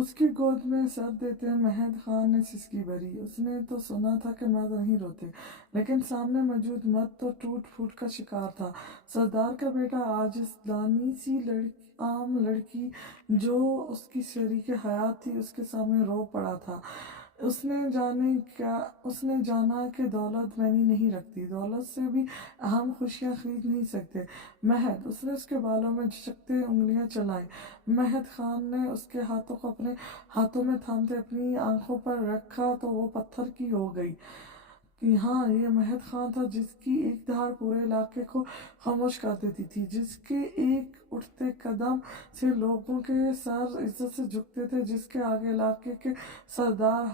اس کی گود میں سر دیتے مہد خان نے سسکی بھری۔ اس نے تو سنا تھا کہ مرد نہیں روتے، لیکن سامنے موجود مرد تو ٹوٹ پھوٹ کا شکار تھا۔ سردار کا بیٹا عاجز دانی سی عام لڑکی جو اس کی شریک حیات تھی اس کے سامنے رو پڑا تھا۔ اس نے جانا کہ دولت معنی نہیں رکھتی، دولت سے بھی اہم خوشیاں خرید نہیں سکتے۔ مہد، اس نے اس کے بالوں میں جھجکتے انگلیاں چلائیں۔ مہد خان نے اس کے ہاتھوں کو اپنے ہاتھوں میں تھامتے اپنی آنکھوں پر رکھا تو وہ پتھر کی ہو گئی کہ ہاں، یہ مہد خان تھا جس کی ایک دھاڑ پورے علاقے کو خاموش کر دیتی تھی، جس کے ایک اٹھتے قدم سے لوگوں کے سر عزت سے جھکتے تھے، جس کے آگے علاقے کے سردار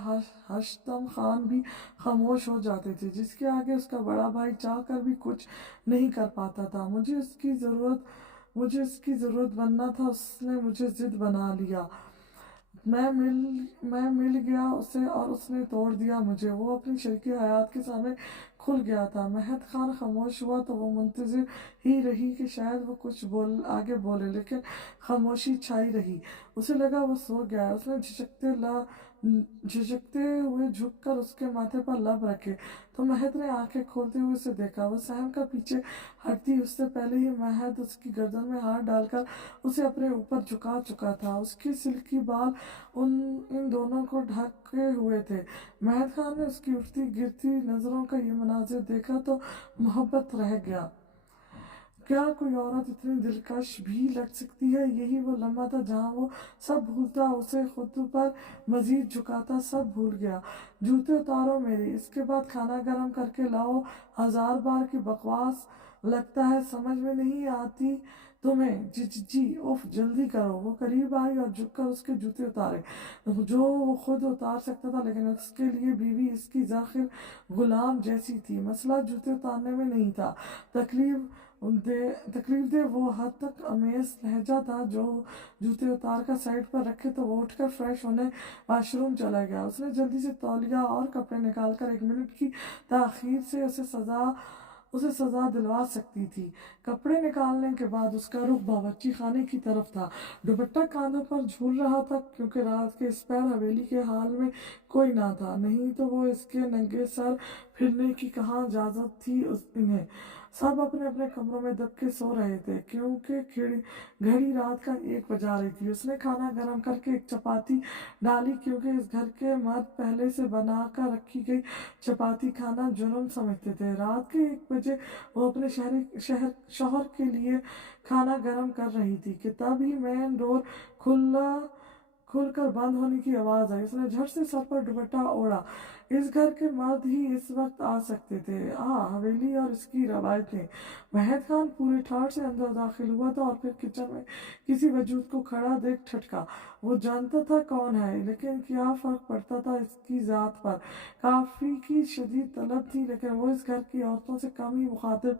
حشتم خان بھی خاموش ہو جاتے تھے، جس کے آگے اس کا بڑا بھائی چاہ کر بھی کچھ نہیں کر پاتا تھا۔ مجھے اس کی ضرورت بننا تھا، اس نے مجھے ضد بنا لیا۔ میں مل گیا اسے اور اس نے توڑ دیا مجھے۔ وہ اپنی شریک حیات کے سامنے کھل گیا تھا۔ مہد خان خاموش ہوا تو وہ منتظر ہی رہی کہ شاید وہ کچھ آگے بولے، لیکن خاموشی چھائی رہی۔ اسے لگا وہ سو گیا ہے۔ اس نے جھجکتے ہوئے جھک کر اس کے ماتھے پر لب رکھے تو مہد نے آنکھیں کھولتے ہوئے اسے دیکھا۔ وہ سہم کر پیچھے ہٹتی اس سے پہلے ہی مہد اس کی گردن میں ہاتھ ڈال کر اسے اپنے اوپر جھکا چکا تھا۔ اس کے سلکی بال ان دونوں کو ڈھکے ہوئے تھے۔ مہد خان نے اس کی اٹھتی گرتی نظروں کا یہ مناظر دیکھا تو محبت رہ گیا۔ کیا کوئی عورت اتنی دلکش بھی لگ سکتی ہے؟ یہی وہ لمحہ تھا جہاں وہ سب بھولتا، اسے خود پر مزید جھکاتا، سب بھول گیا۔ جوتے اتارو میری، اس کے بعد کھانا گرم کر کے لاؤ۔ ہزار بار کی بکواس، لگتا ہے سمجھ میں نہیں آتی تمہیں۔ جی اف، جلدی کرو۔ وہ قریب آئی اور جھک کر اس کے جوتے اتارے جو وہ خود اتار سکتا تھا، لیکن اس کے لیے بیوی اس کی ذخیر غلام جیسی تھی۔ مسئلہ جوتے اتارنے میں نہیں تھا، تکلیف دہ وہ حد تک امیز لہجہ تھا۔ جو جوتے اتار کر سائیڈ پر رکھے تو وہ اٹھ کر فریش ہونے واش روم چلا گیا۔ اس نے جلدی سے تولیہ اور کپڑے نکال کر 1 منٹ کی تاخیر سے اسے سزا دلوا سکتی تھی۔ کپڑے نکالنے کے بعد اس کا رخ باورچی خانے کی طرف تھا۔ دوپٹہ کاندھوں پر جھول رہا تھا کیونکہ رات کے اس پہر حویلی کے حال میں کوئی نہ تھا، نہیں تو وہ اس کے ننگے سر پھرنے کی کہاں اجازت تھی انہیں۔ سب اپنے اپنے کمروں میں دب کے سو رہے تھے کیونکہ گھڑی رات کا 1 بجا رہی تھی۔ اس نے کھانا گرم کر کے ایک چپاتی ڈالی کیونکہ اس گھر کے مرد پہلے سے بنا کر رکھی گئی چپاتی کھانا جرم سمجھتے تھے۔ رات کے 1 بجے وہ اپنے شوہر کے لیے کھانا گرم کر رہی تھی کہ تب ہی مین ڈور کھل کر بند ہونے کی آواز آئی۔ اس نے جھٹ سے سر پر دوپٹہ اوڑھا۔ اس گھر کے مرد ہی اس وقت آ سکتے تھے۔ حویلی اور اس کی روایتیں۔ مہد خان پورے ٹھاٹھ سے اندر داخل ہوا تھا اور پھر کچن میں کسی وجود کو کھڑا دیکھ ٹھٹکا۔ وہ جانتا تھا کون ہے، لیکن کیا فرق پڑتا تھا اس کی ذات پر۔ کافی کی شدید طلب تھی، لیکن وہ اس گھر کی عورتوں سے کم ہی مخاطب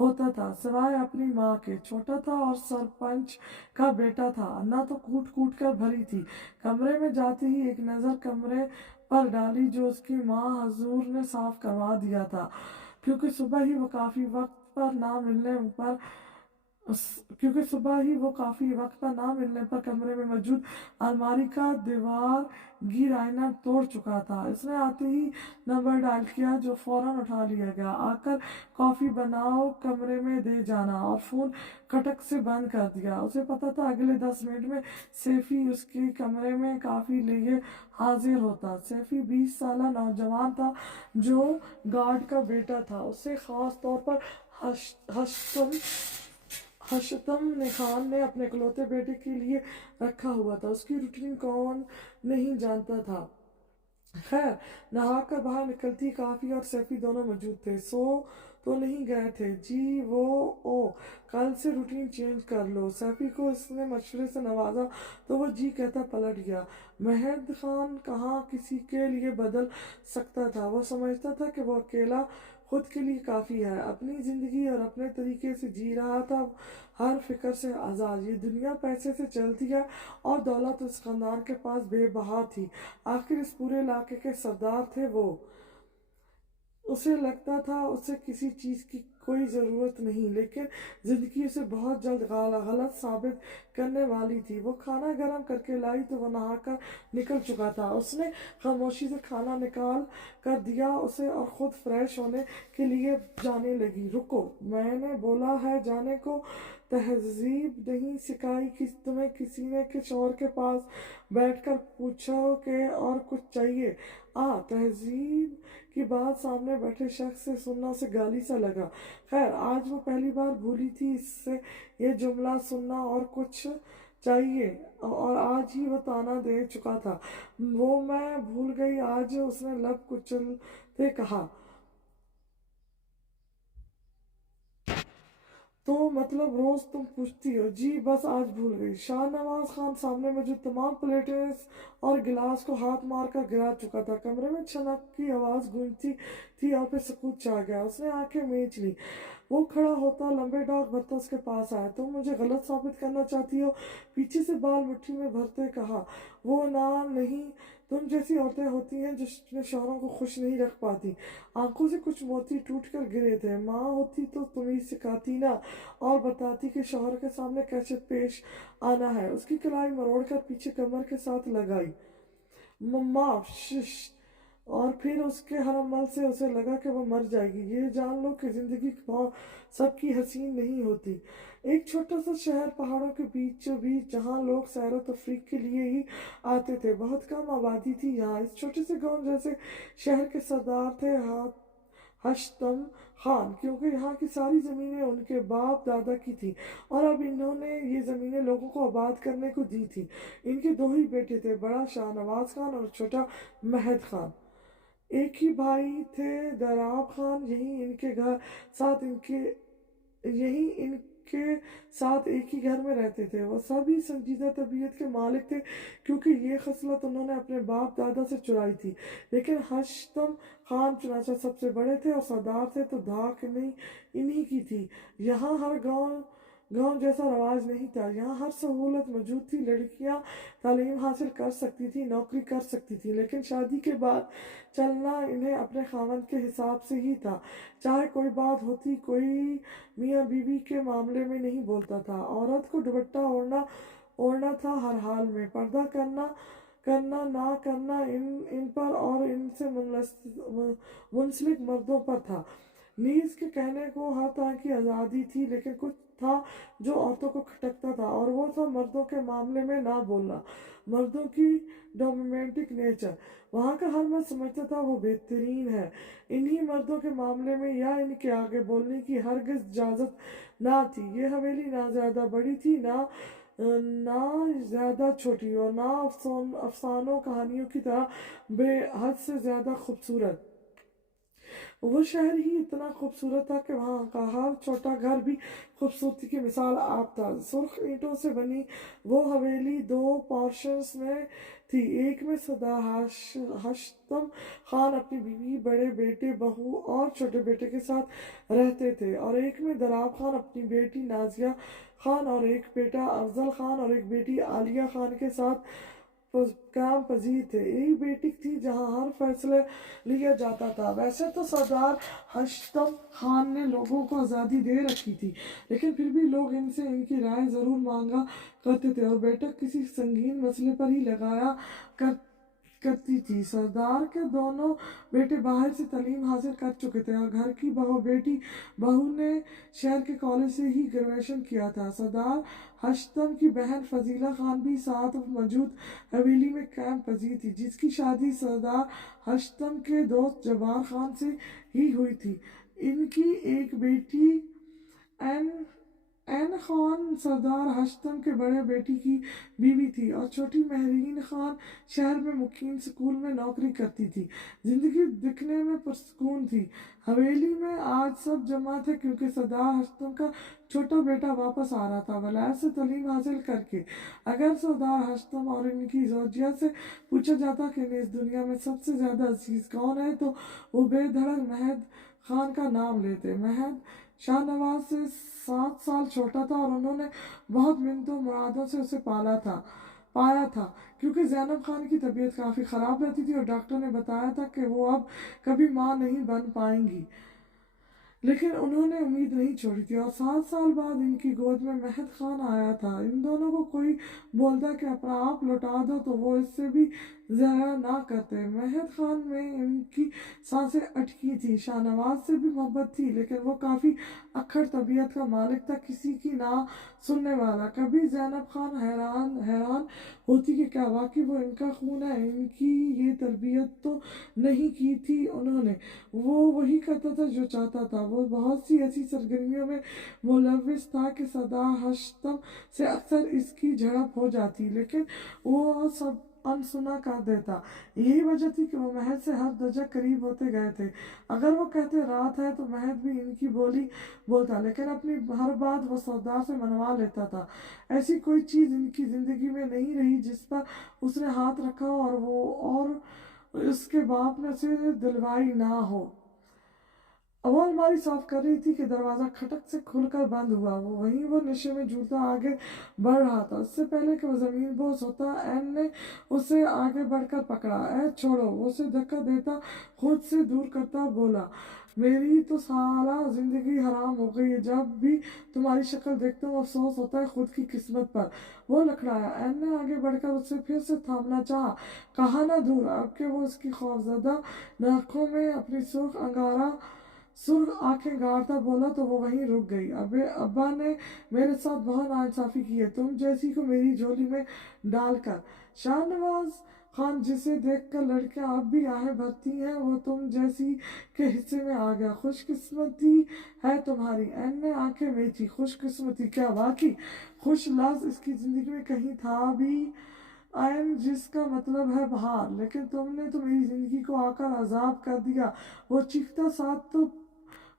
ہوتا تھا سوائے اپنی ماں کے۔ چھوٹا تھا اور سرپنچ کا بیٹا تھا۔ انا تو کوٹ کوٹ کر بھری تھی۔ کمرے میں جاتے ہی ایک نظر کمرے پر ڈالی جو اس کی ماں حضور نے صاف کروا دیا تھا کیونکہ صبح ہی وہ کافی وقت پر نہ ملنے پر کمرے میں موجود الماری کا دیوار گیر آئینہ توڑ چکا تھا۔ اس نے آتے ہی نمبر ڈائل کیا جو فوراً اٹھا لیا گیا۔ آ کر کافی بناؤ، کمرے میں دے جانا، اور فون کھٹک سے بند کر دیا۔ اسے پتا تھا اگلے 10 منٹ میں سیفی اس کے کمرے میں کافی لیے حاضر ہوتا۔ سیفی 20 سالہ نوجوان تھا جو گارڈ کا بیٹا تھا۔ اسے خاص طور پر حشتم خان نے اپنے اکلوتے بیٹے کے لیے رکھا ہوا تھا۔ اس کی روٹین کون نہیں جانتا تھا۔ خیر، نہا کر باہر نکلتی کافی اور سیفی دونوں موجود تھے۔ سو تو نہیں گئے تھے؟ جی کل سے روٹین چینج کر لو۔ سیفی کو اس نے مشورے سے نوازا تو وہ جی کہتا پلٹ گیا۔ مہد خان کہاں کسی کے لیے بدل سکتا تھا؟ وہ سمجھتا تھا کہ وہ اکیلا خود کے لیے کافی ہے، اپنی زندگی اور اپنے طریقے سے جی رہا تھا، ہر فکر سے آزاد۔ یہ دنیا پیسے سے چلتی ہے اور دولت اس خاندان کے پاس بے بہا تھی۔ آخر اس پورے علاقے کے سردار تھے وہ۔ اسے لگتا تھا اسے کسی چیز کی کوئی ضرورت نہیں، لیکن زندگی اسے بہت جلد غلط ثابت کرنے والی تھی۔ وہ کھانا گرم کر کے لائی تو وہ نہا کر نکل چکا تھا۔ اس نے خاموشی سے کھانا نکال کر دیا اسے اور خود فریش ہونے کے لیے جانے لگی۔ رکو، میں نے بولا ہے جانے کو، تہذیب نہیں سکھائی تمہیں کسی نے کہ شوہر کے پاس بیٹھ کر پوچھو کہ اور کچھ چاہیے؟ تہذیب کی بات سامنے بیٹھے شخص سے سننا اسے گالی سا لگا۔ خیر، آج وہ پہلی بار بھولی تھی اس سے یہ جملہ سننا، اور کچھ چاہیے، اور آج ہی وہ طعنہ دے چکا تھا۔ وہ میں بھول گئی آج، اس نے لب کچلتے کہا۔ تو مطلب روز تم پوچھتی ہو؟ جی بس آج بھول گئی۔ شاہ نواز خان سامنے موجود تمام پلیٹیں اور گلاس کو ہاتھ مار کر گرا چکا تھا۔ کمرے میں چھنک کی آواز گونجتی تھی اور پھر سکوت چھا گیا۔ اس نے آنکھیں میچ لی۔ وہ کھڑا ہوتا لمبے ڈاک بھرتا اس کے پاس آیا۔ تم مجھے غلط ثابت کرنا چاہتی ہو؟ پیچھے سے بال مٹھی میں بھرتے کہا۔ وہ نہ نہیں، تم جیسی عورتیں ہوتی ہیں جو اپنے شوہروں کو خوش نہیں رکھ پاتی۔ آنکھوں سے کچھ موتی ٹوٹ کر گرے تھے۔ ماں ہوتی تو تمیز سکھاتی نا، اور بتاتی کہ شوہر کے سامنے کیسے پیش آنا ہے۔ اس کی کلائی مروڑ کر پیچھے کمر کے ساتھ لگائی۔ معاف شش، اور پھر اس کے ہر عمل سے اسے لگا کہ وہ مر جائے گی۔ یہ جان لو کہ زندگی سب کی حسین نہیں ہوتی۔ ایک چھوٹا سا شہر پہاڑوں کے بیچوں بیچ، جہاں لوگ سیر و تفریح کے لیے ہی آتے تھے۔ بہت کم آبادی تھی یہاں۔ اس چھوٹے سے گاؤں جیسے شہر کے سردار تھے حشتم خان، کیونکہ یہاں کی ساری زمینیں ان کے باپ دادا کی تھی، اور اب انہوں نے یہ زمینیں لوگوں کو آباد کرنے کو دی تھی۔ ان کے دو ہی بیٹے تھے، بڑا شاہ نواز خان اور چھوٹا مہد خان۔ ایک ہی بھائی تھے دراب خان، یہی ان کے ساتھ ایک ہی گھر میں رہتے تھے۔ وہ سب ہی سنجیدہ طبیعت کے مالک تھے، کیونکہ یہ خصلت انہوں نے اپنے باپ دادا سے چرائی تھی۔ لیکن حشتم خان چنانچہ سب سے بڑے تھے اور سردار تھے، تو دھاک انہی کی تھی۔ یہاں ہر گاؤں جیسا رواج نہیں تھا۔ یہاں ہر سہولت موجود تھی۔ لڑکیاں تعلیم حاصل کر سکتی تھی، نوکری کر سکتی تھی، لیکن شادی کے بعد چلنا انہیں اپنے خاوند کے حساب سے ہی تھا۔ چاہے کوئی بات ہوتی، کوئی میاں بیوی کے معاملے میں نہیں بولتا تھا۔ عورت کو دوپٹہ اوڑھنا تھا ہر حال میں۔ پردہ کرنا نہ کرنا ان پر اور ان سے منسلک مردوں پر تھا۔ نیز کے کہنے کو ہر طرح کی آزادی تھی، لیکن کچھ تھا جو عورتوں کو کھٹکتا تھا، اور وہ تھا مردوں کے معاملے میں نہ بولنا، مردوں کی ڈومیننٹ نیچر۔ وہاں کا ہر مرد سمجھتا تھا وہ بہترین ہے۔ انہی مردوں کے معاملے میں یا ان کے آگے بولنے کی ہرگز اجازت نہ تھی۔ یہ حویلی نہ زیادہ بڑی تھی، نہ زیادہ چھوٹی، اور نہ افسانوں کہانیوں کی طرح بے حد سے زیادہ خوبصورت۔ وہ شہر ہی اتنا خوبصورت تھا کہ وہاں کا ہر چھوٹا گھر بھی خوبصورتی کی مثال آپ تھا۔ سرخ اینٹوں سے بنی وہ حویلی دو پورشنز میں تھی۔ ایک میں سردار حشتم خان اپنی بیوی، بڑے بیٹے، بہو اور چھوٹے بیٹے کے ساتھ رہتے تھے، اور ایک میں دراب خان اپنی بیٹی نازیہ خان اور ایک بیٹا افضل خان اور ایک بیٹی عالیہ خان کے ساتھ قیام پذیر تھے۔ ایک بیٹی تھی جہاں ہر فیصلہ لیا جاتا تھا۔ ویسے تو سردار حشتم خان نے لوگوں کو آزادی دے رکھی تھی، لیکن پھر بھی لوگ ان سے ان کی رائے ضرور مانگا کرتے تھے، اور بیٹھک کسی سنگین مسئلے پر ہی لگایا کرتی تھی۔ سردار کے دونوں بیٹے باہر سے تعلیم حاصل کر چکے تھے، اور گھر کی بیٹی بہو نے شہر کے کالج سے ہی گریجویشن کیا تھا۔ سردار حشتم کی بہن فضیلہ خان بھی ساتھ موجود حویلی میں قیام پذیر تھی، جس کی شادی سردار حشتم کے دوست جبار خان سے ہی ہوئی تھی۔ ان کی ایک بیٹی این خان سردار حشتم کے بڑے بیٹی کی بیوی تھی، اور چھوٹی مہرین خان شہر میں مکین سکول میں نوکری کرتی تھی۔ زندگی دکھنے میں پرسکون تھی۔ حویلی میں آج سب جمع تھے، کیونکہ سردار حشتم کا چھوٹا بیٹا واپس آ رہا تھا ولایت سے تعلیم حاصل کر کے۔ اگر سردار حشتم اور ان کی زوجہ سے پوچھا جاتا کہ انہیں اس دنیا میں سب سے زیادہ عزیز کون ہے، تو وہ بے دھڑک مہد خان کا نام لیتے۔ مہد شاہ نواز سے 7 سال چھوٹا تھا، اور انہوں نے بہت منتوں مرادوں سے اسے پایا تھا، کیونکہ زینب خان کی طبیعت کافی خراب رہتی تھی، اور ڈاکٹر نے بتایا تھا کہ وہ اب کبھی ماں نہیں بن پائیں گی۔ लेकिन उन्होंने उम्मीद नहीं छोड़ी थी और 7 साल बाद इनकी गोद में महद खान आया था। इन दोनों को कोई बोलता कि अपना आप लौटा दो तो वो इससे भी ज़्यादा ना करते। महद खान में इनकी सांसें अटकी थी। शाहनवाज से भी मोहब्बत थी, लेकिन वो काफ़ी अक्खड़ तबीयत का मालिक था, किसी की ना सुनने वाला। कभी ज़ैनब खान हैरान हैरान होती कि क्या वाकई वो इनका खून है, इनकी ये तरबियत तो नहीं की थी उन्होंने। वो वही करता था जो चाहता था। वो बहुत सी ऐसी सरगर्मियों में मुलविस था कि सदा हश्तम से अक्सर इसकी झड़प हो जाती, लेकिन वो सब अनसुना कर देता। यही वजह थी कि वो महद से हर दर्जा करीब होते गए थे। अगर वो कहते रात है तो महद भी इनकी बोली बोलता, लेकिन अपनी हर बात वो सरदार से मनवा लेता था। ऐसी कोई चीज़ इनकी ज़िंदगी में नहीं रही जिस पर उसने हाथ रखा और उसके बाप ने उसे दिलवाई ना हो। वो अलमारी साफ कर रही थी कि दरवाजा खटक से खुलकर बंद हुआ। वो नशे में झूलता आगे बढ़ रहा था। उससे पहले कि वो जमीन बोस होता, एन ने उसे आगे बढ़कर पकड़ा। ए छोड़ो, वो उसे धक्का देता खुद से दूर करता बोला, मेरी तो साला जिंदगी हराम हो गई है। जब भी तुम्हारी शक्ल देखता हूँ अफसोस होता है खुद की किस्मत पर। वो लखड़ाया। एन ने आगे बढ़कर उसे फिर से थामना चाहा, कहा ना दूर। अब के वो उसकी खौफजदा नाकों में अपनी सुर्ख आंखें गाड़ता बोला तो वो वहीं रुक गई। अबे अब्बा ने मेरे साथ बहुत नाइंसाफी की है, तुम जैसी को मेरी झोली में डालकर। शाहनवाज खान, जिसे देखकर लड़कियां अब भी आहें भरती हैं, वो तुम जैसी के हिस्से में आ गया। खुशकिस्मती है तुम्हारी। एन ने आंखें मीची। खुशकिस्मती? क्या वाकई खुश लफ्ज इसकी जिंदगी में कहीं था भी? एन, जिसका मतलब है बाहर। लेकिन तुमने तो मेरी जिंदगी को आकर आजाद कर दिया। वो चीखता साथ तो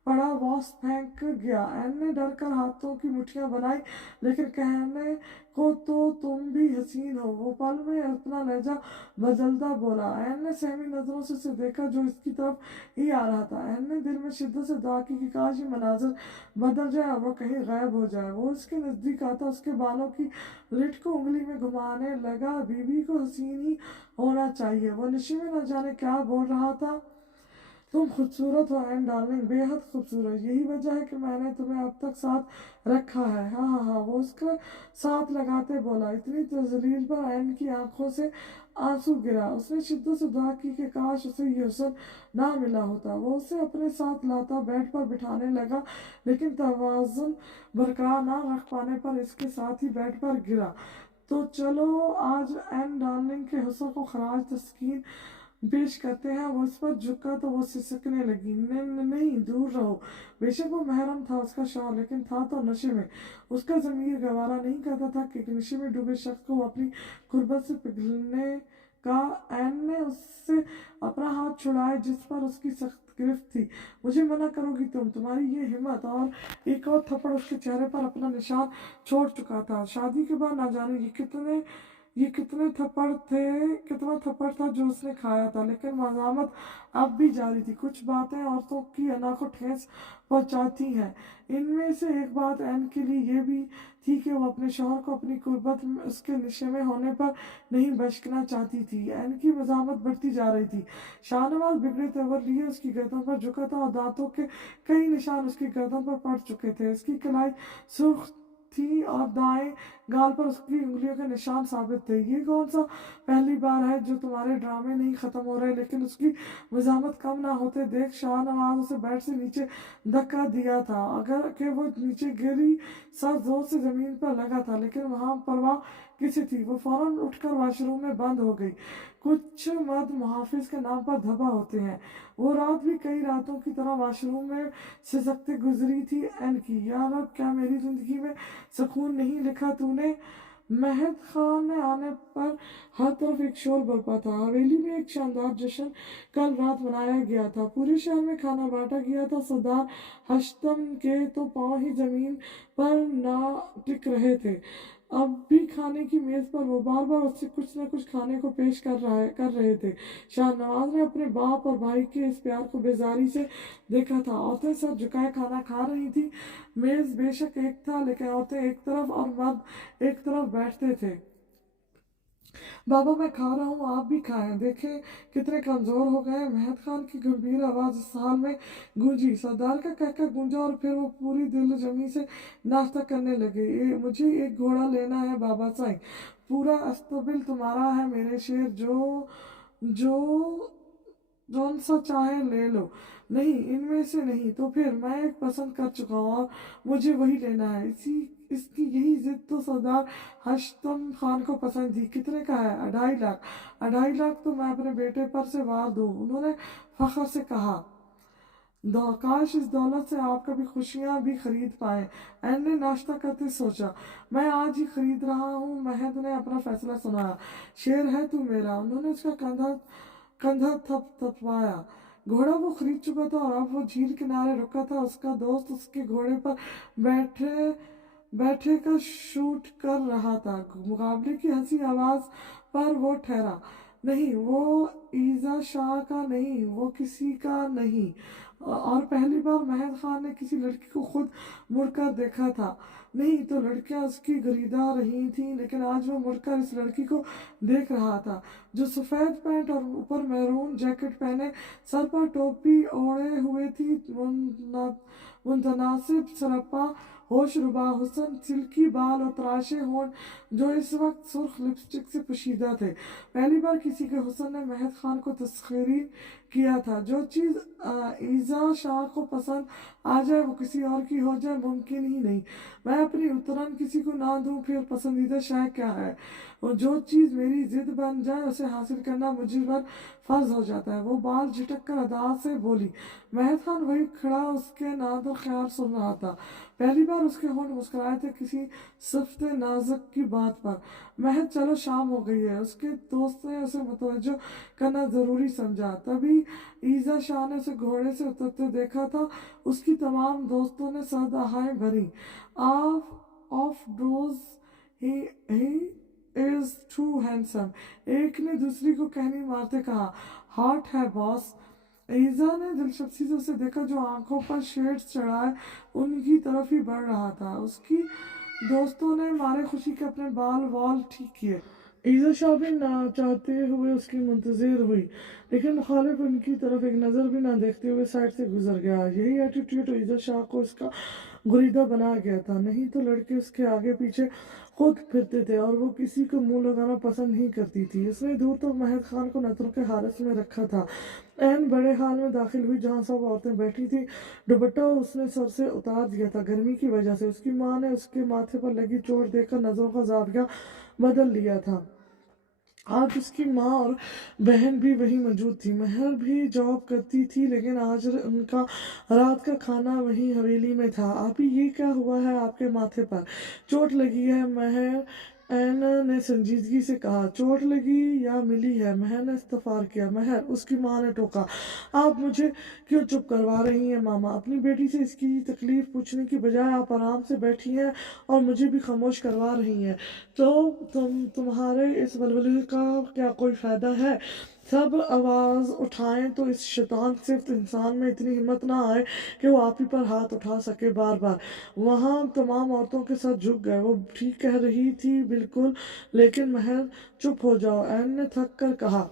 बड़ा वॉस फेंक गया। एन ने डर कर हाथों की मुट्ठियां बनाई, लेकिन कहने को तो तुम भी हसीन हो। वो पल में अपना लहजा बदलता बोला। एन ने सहमी नजरों से उसे देखा जो इसकी तरफ ही आ रहा था। एन ने दिल में शिद्दत से दुआ की कि काश ये मनाजर बदल जाए और वो कहीं गायब हो जाए। वो उसके नजदीक आता, उसके बालों की लिट को उंगली में घुमाने लगा। बीवी को हसीन ही होना चाहिए। वो नशे में न जाने क्या बोल रहा था। तुम खूबसूरत हो एंड डार्लिंग, बेहद खूबसूरत। यही वजह है कि मैंने तुम्हें अब तक साथ रखा है। हाँ हाँ हाँ, वो उसका साथ लगाते बोला। इतनी तजलील पर एन की आंखों से आंसू गिरा। उसने शिद्दत से दुआ की कि काश उसे ये हुस्न ना मिला होता। वो उसे अपने साथ लाता, बेड पर बिठाने लगा, लेकिन तवाज़ुन बरकरार ना रख पाने पर इसके साथ ही बेड पर गिरा। तो चलो आज एन डार्लिंग के हुस्न को खराज तस्कीन पेश करते हैं। वो इस पर झुका तो वो सिसकने लगी। नहीं, दूर रहो। बेशक वो महरम था उसका शौहर, लेकिन था तो नशे में। उसका ज़मीर गवारा नहीं करता था कि एक नशे में डूबे शख्स को अपनी गुर्बत से पिघलने का। एन ने उससे अपना हाथ छुड़ाया जिस पर उसकी सख्त गिरफ्त थी। मुझे मना करोगी तुम? तुम्हारी ये हिम्मत? और एक और थप्पड़ उसके चेहरे पर अपना निशान छोड़ चुका था। शादी के बाद ना जाने कितना थप्पड़ था जो उसने खाया था, लेकिन मज़ामत अब भी जारी थी। कुछ बातें औरतों की अना को ठेस पहुंचाती हैं। इनमें से एक बात एन के लिए ये भी थी कि वो अपने शौहर को अपनी कुर्बत में उसके नशे में होने पर नहीं बख्शना चाहती थी। एन की मज़ामत बढ़ती जा रही थी। शाहनवाज बिगड़े तेवर लिए उसकी गर्दन पर झुका था और दांतों के कई निशान उसकी गर्दन पर पड़ चुके थे। उसकी कलाई सुर्ख थी और दाएं गाल पर उसकी उंगलियों के निशान साबित थे। ये कौन सा पहली बार है जो तुम्हारे ड्रामे नहीं खत्म हो रहे? लेकिन उसकी मजामत कम ना होते देख शाहनवाज उसे बेड से नीचे धक्का दिया था। अगर कि वो नीचे गिरी, सर जोर से जमीन पर लगा था, लेकिन वहां परवाह किसी थी। वो फौरन उठकर वॉशरूम में बंद हो गई। कुछ मर्द मुहाफिज के नाम पर धबा होते हैं। वो रात भी कई रातों की तरह वॉशरूम में सिसकते गुजरी थी। एन की, यार अब क्या मेरी जिंदगी में सुकून नहीं लिखा तूने? महद खान ने आने पर हर तरफ एक शोर बरपा था। हवेली में एक शानदार जश्न कल रात मनाया गया था। पूरे शहर में खाना बांटा गया था। सरदार हश्तम के तो पांव ही जमीन पर ना टिक रहे थे। अब भी खाने की मेज पर वो बार बार उससे कुछ न कुछ खाने को पेश कर रहे थे। शाहनवाज ने अपने बाप और भाई के इस प्यार को बेजारी से देखा था। औरतें सर झुकाए खाना खा रही थी। मेज बेशक एक था, लेकिन औरतें एक तरफ और मर्द एक तरफ बैठते थे। बाबा मैं खा रहा हूँ, आप भी खाएं, देखें कितने कमज़ोर हो गए हैं। मेहद खान की गंभीर आवाज़ इस हाल में गूंजी। सरदार का कहकर गूंजा और फिर वो पूरी दिल जमी से नाश्ता करने लगे। मुझे एक घोड़ा लेना है बाबा साईं, पूरा अस्तबल तुम्हारा है मेरे शेर, जो जौन सा चाहे ले लो। नहीं, इनमें से नहीं तो फिर मैं एक पसंद कर चुका हूँ और मुझे वही लेना है। इसकी यही जिद तो सरदार हश्तम खान को पसंद थी। कितने का है? 2.5 लाख। 2.5 लाख तो मैं अपने बेटे पर से वार दूँ, उन्होंने फख्र से कहा। काश इस दौलत से आप कभी खुशियाँ भी खरीद पाए। एन ने नाश्ता करते सोचा। मैं आज ही खरीद रहा हूँ। महद ने अपना फैसला सुनाया। शेर है तू मेरा। उन्होंने उसका कंधा थपथपाया। घोड़ा वो खरीद चुका था और अब वो झील किनारे रुका था। उसका दोस्त उसके घोड़े पर बैठे बैठे का शूट कर रहा था। मुकाबले की हंसी आवाज पर वो ठहरा। नहीं, वो ईजा शाह का नहीं, वो किसी का नहीं। और पहली बार महद खान ने किसी लड़की को खुद मुड़कर देखा था। नहीं तो लड़कियां उसकी गरीदा रही थीं, लेकिन आज वो मुड़कर इस लड़की को देख रहा था जो सफ़ेद पैंट और ऊपर मैरून जैकेट पहने सर पर टोपी ओढ़े हुए थी। मुतनासिब सरपा, होश रुबा हुस्न, सिल्की बाल और तराशे होंठ जो इस वक्त सुर्ख लिपस्टिक से पोशीदा थे। पहली बार किसी के हुस्न ने महद खान को तस्खीर किया था। जो चीज़ ईजा शाह को पसंद आ जाए वो किसी और की हो जाए मुमकिन ही नहीं। मैं अपनी उतरन किसी को ना दूं, फिर पसंदीदा शाह क्या है? और जो चीज़ मेरी जिद बन जाए उसे हासिल करना मुझ पर फर्ज हो जाता है। वो बाल झटक कर अदा से बोली। महद खान वही खड़ा उसके नाद और ख्याल सुन रहा था। पहली बार उसके होंठ मुस्कुराए थे किसी सिफ्त नाजुक की बात पर। महद चलो शाम हो गई है, उसके दोस्त ने उसे मुतवज्जो करना ज़रूरी समझा। तभी ईजा शाह ने उसे घोड़े से उतरते देखा था। उसकी तमाम दोस्तों ने सर दहाएं भरी। Of those he is too handsome, एक ने दूसरी को कहनी मारते कहा। हॉट है बॉस। ईजा ने दिलचस्पी से उसे देखा जो आंखों पर शेड्स चढ़ाए उनकी तरफ ही बढ़ रहा था। उसकी दोस्तों ने मारे खुशी के अपने बाल वाल ठीक किए। ईजा शाह भी ना चाहते हुए उसकी मुंतजिर हुई, लेकिन मुखालिफ उनकी तरफ एक नज़र भी ना देखते हुए साइड से गुजर गया। यही एटीट्यूड ईजा शाह को उसका गुरीदा बना गया था। नहीं तो लड़के उसके आगे पीछे खुद फिरते थे और वो किसी को मुंह लगाना पसंद नहीं करती थी। उसने दूर तक महद खान को नजरों के हारस में रखा था। एन बड़े हाल में दाखिल हुई जहाँ सब औरतें बैठी थी। दुपट्टा उसने सर से उतार दिया था गर्मी की वजह से। उसकी माँ ने उसके माथे पर लगी चोट देखकर नजरों का जाविया बदल लिया था। आज उसकी माँ और बहन भी वहीं मौजूद थी। महर भी जॉब करती थी, लेकिन आज उनका रात का खाना वहीं हवेली में था। अभी ये क्या हुआ है आपके माथे पर? चोट लगी है? महर एन ने संजीदगी से कहा। चोट लगी या मिली है? महर ने इस्तफार किया। महर, उसकी माँ ने टोका। आप मुझे क्यों चुप करवा रही हैं मामा? अपनी बेटी से इसकी तकलीफ पूछने की बजाय आप आराम से बैठी हैं और मुझे भी खामोश करवा रही हैं। तो तुम्हारे इस वलवले का क्या कोई फायदा है? सब आवाज उठाएं तो इस शैतान सिर्फ इंसान में इतनी हिम्मत ना आए कि वो आप ही पर हाथ उठा सके बार बार। वहाँ तमाम औरतों के साथ झुक गए। वो ठीक कह रही थी बिल्कुल, लेकिन महर चुप हो जाओ, एन ने थक कर कहा।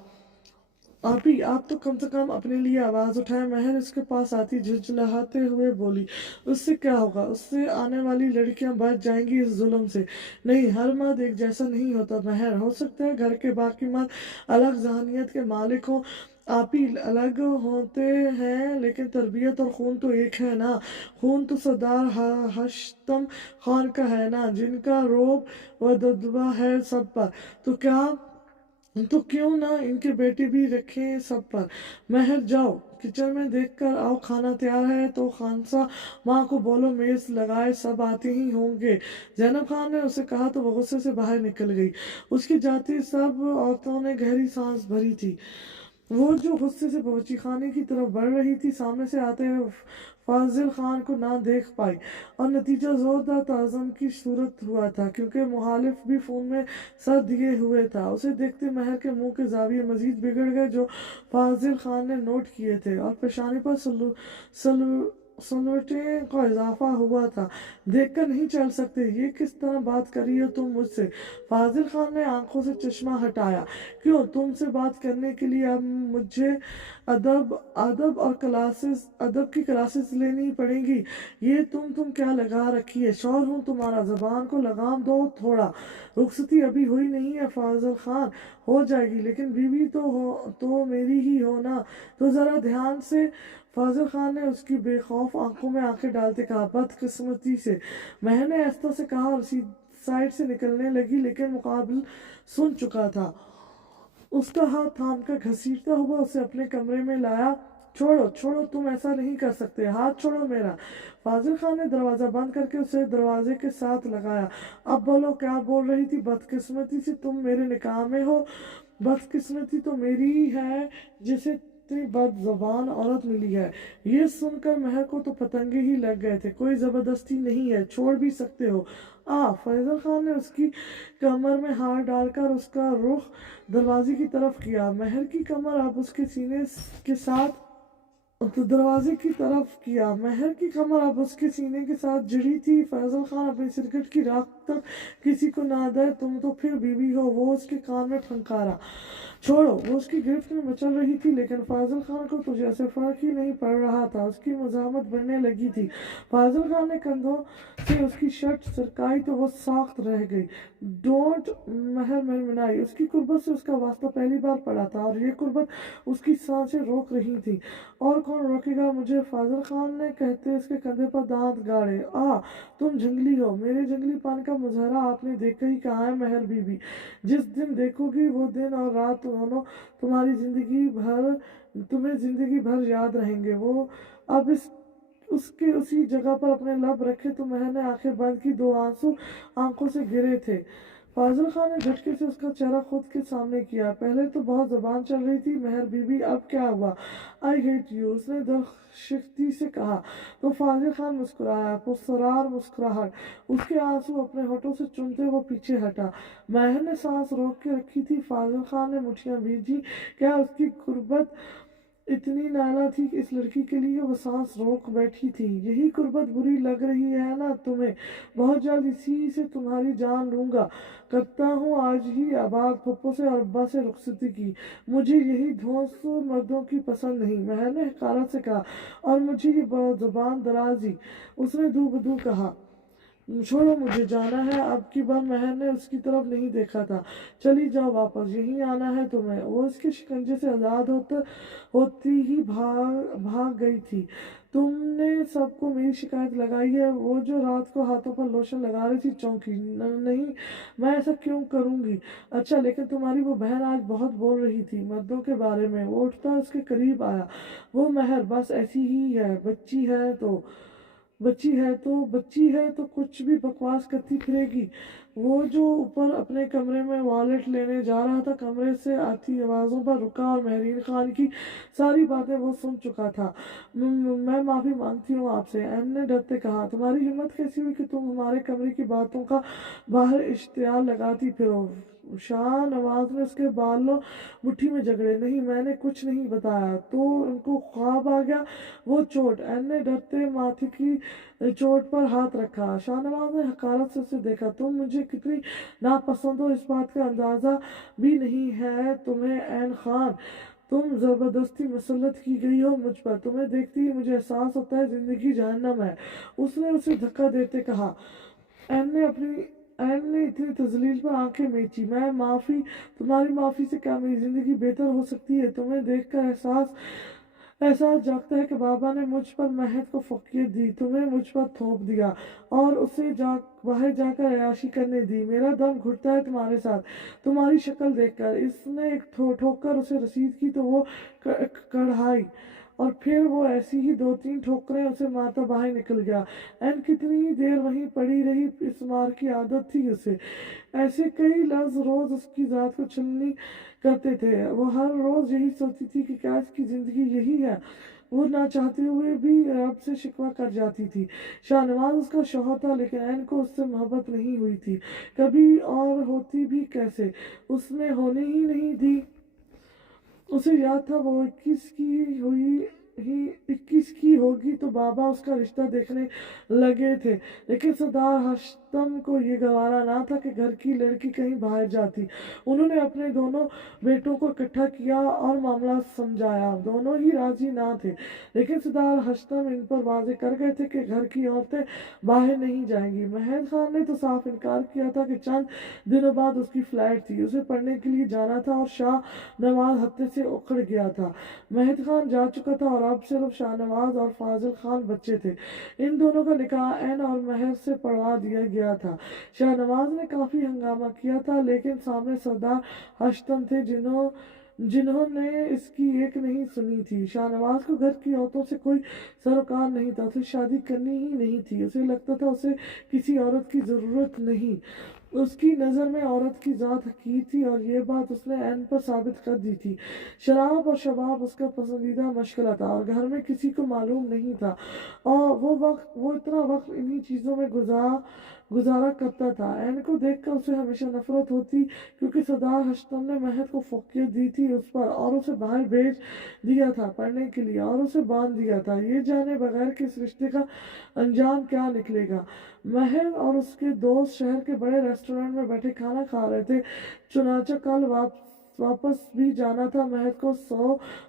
आपी, आप तो कम से कम अपने लिए आवाज उठाए। महर उसके पास आती झुंझलाते हुए बोली। उससे क्या होगा? उससे आने वाली लड़कियां बच जाएंगी इस जुल्म से। नहीं, हर मर्द एक जैसा नहीं होता महर। हो सकता है घर के बाकी मर्द अलग जहानियत के मालिक हों, आप ही अलग होते हैं, लेकिन तरबियत और खून तो एक है ना। खून तो सरदार हश्तम खान का है ना, जिनका रोब व दबदबा है सब पर। तो क्यों ना इनके बेटे भी रखें सब पर। महर, जाओ किचन में देख कर आओ, खाना तैयार है तो खानसा माँ को बोलो मेज लगाए, सब आते ही होंगे। जैनब खान ने उसे कहा तो वो गुस्से से बाहर निकल गई। उसकी जाती सब औरतों ने गहरी सांस भरी थी। वो जो गुस्से से बावर्ची खाने की तरफ बढ़ रही थी, सामने से आते हुए फाजिल खान को ना देख पाई और नतीजा जोरदार ताज़म की सूरत हुआ था, क्योंकि मुखालिफ भी फोन में सर दिए हुए था। उसे देखते महर के मुंह के जाविये मजीद बिगड़ गए जो फाजिल खान ने नोट किए थे, और पेशानी पर सलवटें का इजाफा हुआ था। देखकर नहीं चल सकते, ये किस तरह बात करी हो तुम मुझसे? फाजिल खान ने आंखों से चश्मा हटाया। क्यों, तुमसे बात करने के लिए अब मुझे अदब अदब और क्लासेस अदब की क्लासेस लेनी पड़ेंगी? ये तुम क्या लगा रखी है? शौहर हूँ तुम्हारा, जबान को लगाम दो थोड़ा। रुखसती अभी हुई नहीं है फाजिल खान, हो जाएगी, लेकिन बीवी तो मेरी ही हो ना, तो जरा ध्यान से। फाजिल खान ने उसकी बेखौफ आंखों में आंखें डालते कहा, बदकिस्मती से। मैंने एस्ता से कहा और साइड से निकलने लगी, लेकिन मुकाबिल सुन चुका था। उसका हाथ थाम कर घसीटता हुआ उसे अपने कमरे में लाया। छोड़ो छोड़ो, तुम ऐसा नहीं कर सकते, हाथ छोड़ो मेरा। फाजिल खान ने दरवाजा बंद करके उसे दरवाजे के साथ लगाया। अब बोलो, क्या बोल रही थी? बदकिस्मती से तुम मेरे निकाह में हो। बदकिस्मती तो मेरी ही है जिसे इतनी बदज़बान औरत मिली है। ये सुनकर महर को तो पतंगे ही लग गए थे। कोई जबरदस्ती नहीं है, छोड़ भी सकते हो। फैजल खान ने उसकी कमर में हाथ डालकर उसका रुख दरवाजे की तरफ किया। महर की कमर अब उसके सीने के साथ तो दरवाजे की तरफ किया। महर की कमर अब उसके सीने के साथ जुड़ी थी। फैजल खान अपनी सिरकट की राख तक किसी को ना दे, तुम तो फिर बीवी हो, वो उसके कान में फंकारा। छोड़ो, वो उसकी गिरफ्त में मचल रही थी, लेकिन फाजिल खान को तो जैसे फर्क ही नहीं पड़ रहा था। उसकी मजामत बढ़ने लगी थी। फाजिल खान ने कंधों से उसकी शर्ट सरकाई तो वो साख्त रह गई। डोंट, महर मिनमिनाई। उसकी कुर्बत से उसका वास्ता पहली बार पड़ा था और ये कुर्बत उसकी सांसें रोक रही थी। और कौन रोकेगा मुझे? फाजिल खान ने कहते उसके कंधे पर दांत गाड़े। तुम जंगली हो, मेरे जंगली पान का मुजहरा आपने देखा ही कहाँ है महर बीबी। जिस दिन देखोगी वो दिन और रात दोनों तुम्हें जिंदगी भर याद रहेंगे। वो अब इस उसके उसी जगह पर अपने लब रखे तो महर ने आंखें बंद की। दो आंसू आंखों से गिरे थे। फाजिल खान ने झटके से उसका चेहरा खुद के सामने किया। पहले तो बहुत जबान चल रही थी महर बीबी, अब क्या हुआ? आई हेट यू, उसने दर्शिफ्ती से कहा। तो फाजिल खान मुस्कुराया, पुरस्कार मुस्कुराहट। उसके आंसू अपने होठों से चूमते वो पीछे हटा। महर ने सांस रोक के रखी थी। फाजिल खान ने मुठ्ठियां भींची। क्या उसकी कुर्बत इतनी नाला थी कि इस लड़की के लिए वो सांस रोक बैठी थी? यही कुर्बत बुरी लग रही है ना तुम्हें? बहुत जल्द इसी से तुम्हारी जान लूंगा। करता हूँ आज ही आबाद पप्पो से और अब्बा से रुखसती की। मुझे यही धौंस मर्दों की पसंद नहीं, महर ने हकारत से कहा। और मुझे ये जुबान दराजी, उसने दू बदू कहा। छोड़ो, मुझे जाना है। अब की बार महर ने उसकी तरफ नहीं देखा था। चली जाओ वापस, यहीं आना है तुम्हें। वो उसके शिकंजे से आज़ाद होती ही भाग गई थी। तुमने सबको मेरी शिकायत लगाई है। वो जो रात को हाथों पर लोशन लगा रही थी चौंकी। नहीं, मैं ऐसा क्यों करूंगी? अच्छा, लेकिन तुम्हारी वो बहन आज बहुत बोल रही थी मर्दों के बारे में। वो उठता उसके करीब आया। वो महर बस ऐसी ही है, बच्ची है तो कुछ भी बकवास करती फिरेगी। वो जो ऊपर अपने कमरे में वॉलेट लेने जा रहा था, कमरे से आती आवाज़ों पर रुका और महरीन खान की सारी बातें वो सुन चुका था। मैं माफ़ी मांगती हूँ आपसे, एन ने डरते कहा। तुम्हारी हिम्मत कैसी हुई कि तुम हमारे कमरे की बातों का बाहर इश्तिहार लगाती फिरो? शाह नवाज ने उसके बालों मुट्ठी में जकड़े। नहीं, मैंने कुछ नहीं बताया। तो उनको ख्वाब आ गया? वो चोट, एन ने डरते माथे की चोट पर हाथ रखा। शाहनवाज ने हकारत से उसे देखा। तुम मुझे कितनी नापसंद हो इस बात का अंदाजा भी नहीं है तुम्हें ऐन खान। तुम जबरदस्ती मुसल्लत की गई हो मुझ पर। तुम्हें देखते ही मुझे एहसास होता है जिंदगी जहन्नम है, उसने उसे धक्का देते कहा। एन ने इतनी तजलील पर आंखें मींची। तुम्हारी माफी से क्या मेरी जिंदगी बेहतर हो सकती है? तुम्हें देखकर एहसास जागता है कि बाबा ने मुझ पर महक को फकीयत दी, तुम्हें मुझ पर थोप दिया और उसे बाहर जाकर अयाशी करने दी। मेरा दम घुटता है तुम्हारे साथ, तुम्हारी शक्ल देखकर। इसने एक ठोकर उसे रसीद की तो वो कढ़ाई, और फिर वो ऐसी ही दो तीन ठोकरें उसे मारता बाहर निकल गया। एन कितनी ही देर वहीं पड़ी रही, इस मार की आदत थी उसे। ऐसे कई लफ्ज रोज उसकी जात को छलनी करते थे। वो हर रोज यही सोचती थी कि क्या इसकी जिंदगी यही है? वो ना चाहते हुए भी रब से शिकवा कर जाती थी। शाहनवाज उसका शौहर था, लेकिन एन को उससे मोहब्बत नहीं हुई थी कभी, और होती भी कैसे? उसने होने ही नहीं दी। उसे याद था वो 21 की हुई ही 21 की होगी तो बाबा उसका रिश्ता देखने लगे थे, लेकिन सरदार हाशम को ये गवारा ना था कि घर की लड़की कहीं बाहर जाती। उन्होंने अपने दोनों बेटों को इकट्ठा किया और मामला समझाया। दोनों ही राजी ना थे, लेकिन सरदार हाशम इन पर वाजे कर गए थे कि घर की औरतें बाहर नहीं जाएंगी। महद खान ने तो साफ इनकार किया था कि चंद दिनों बाद उसकी फ्लाइट थी, उसे पढ़ने के लिए जाना था और शाह नवाज हत्थे से उखड़ गया था। महद खान जा चुका था और अब सिर्फ शाहनवाज और फाजिल खान बच्चे थे। इन दोनों का निकाह ऐन और महर से पढ़वा दिया गया था। शाहनवाज ने काफी हंगामा किया था, लेकिन सामने सरदार हाशम थे जिन्होंने इसकी एक नहीं सुनी थी। शाहनवाज को घर की औरतों से कोई सरोकार नहीं था, उसे शादी करनी ही नहीं थी। उसे लगता था उसे किसी औरत की जरूरत नहीं। उसकी नज़र में औरत की ज़ात हकीर थी और ये बात उसने ऐन पर साबित कर दी थी। शराब और शबाब उसका पसंदीदा मशगला था और घर में किसी को मालूम नहीं था, और वो इतना वक्त इन्हीं चीज़ों में गुजारा करता था। ऐन को देखकर उसे हमेशा नफरत होती, क्योंकि सरदार हाशम ने महद को फोकियत दी थी उस पर, और उसे बाहर भेज दिया था पढ़ने के लिए, और उसे बांध दिया था, ये जाने बगैर कि इस रिश्ते का अंजाम क्या निकलेगा। महल और उसके दोस्त शहर के बड़े रेस्टोरेंट में बैठे खाना खा रहे थे। चुनाचा कल वापस भी जाना था महल को,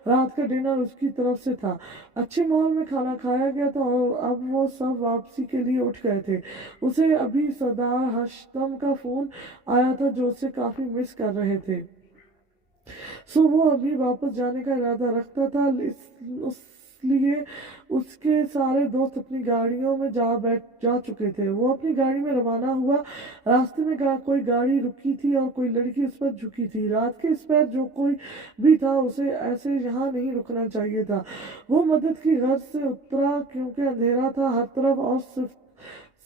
रात का डिनर उसकी तरफ से था। अच्छे माहौल में खाना खाया गया था और अब वो सब वापसी के लिए उठ गए थे। उसे अभी सरदार हाशम का फोन आया था जो उसे काफी मिस कर रहे थे, सो वो अभी वापस जाने का इरादा रखता था। इसलिए उसके सारे दोस्त अपनी गाड़ियों में जा चुके थे। वो अपनी गाड़ी में रवाना हुआ। रास्ते में कोई गाड़ी रुकी थी और कोई लड़की उस पर झुकी थी। रात के इस पर जो कोई भी था उसे ऐसे यहाँ नहीं रुकना चाहिए था। वो मदद की गर्ज से उतरा, क्योंकि अंधेरा था हर तरफ और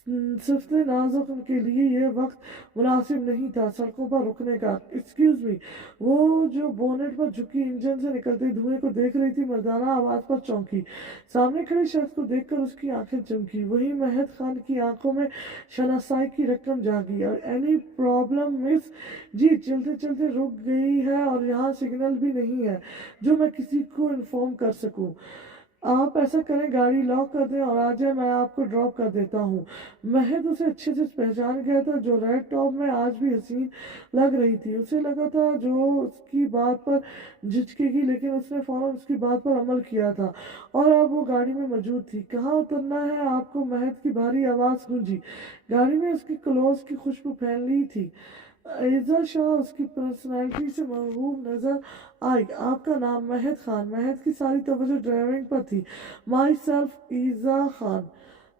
सिफ्त नाजुक के लिए ये वक्त मुनासिब नहीं था सड़कों पर रुकने का। Excuse me. वो जो बोनेट पर झुकी इंजन से निकलते धुएं को देख रही थी, मर्दाना आवाज पर चौंकी। सामने खड़े शख्स को देखकर उसकी आंखें चमकी। वही महद खान की आंखों में शनासाई की रकम जागी। और एनी प्रॉब्लम मिस? जी, चलते चलते रुक गई है और यहाँ सिग्नल भी नहीं है जो मैं किसी को इन्फॉर्म कर सकूं। आप ऐसा करें, गाड़ी लॉक कर दें और आ जाए, मैं आपको ड्रॉप कर देता हूँ। महद उसे अच्छे से पहचान गया था, जो रेड टॉप में आज भी हसीन लग रही थी। उसे लगा था जो उसकी बात पर झिझकेगी, लेकिन उसने फौरन उसकी बात पर अमल किया था और अब वो गाड़ी में मौजूद थी। कहाँ उतरना है आपको? महद की भारी आवाज़ गूंजी। गाड़ी में उसकी क्लोज की खुशबू फैल रही थी। एज़ा शाह उसकी पर्सनैलिटी से मरहूब नजर आई। आपका नाम? महद खान। महद की सारी तवज्जो ड्राइविंग पर थी। Myself Iza Khan,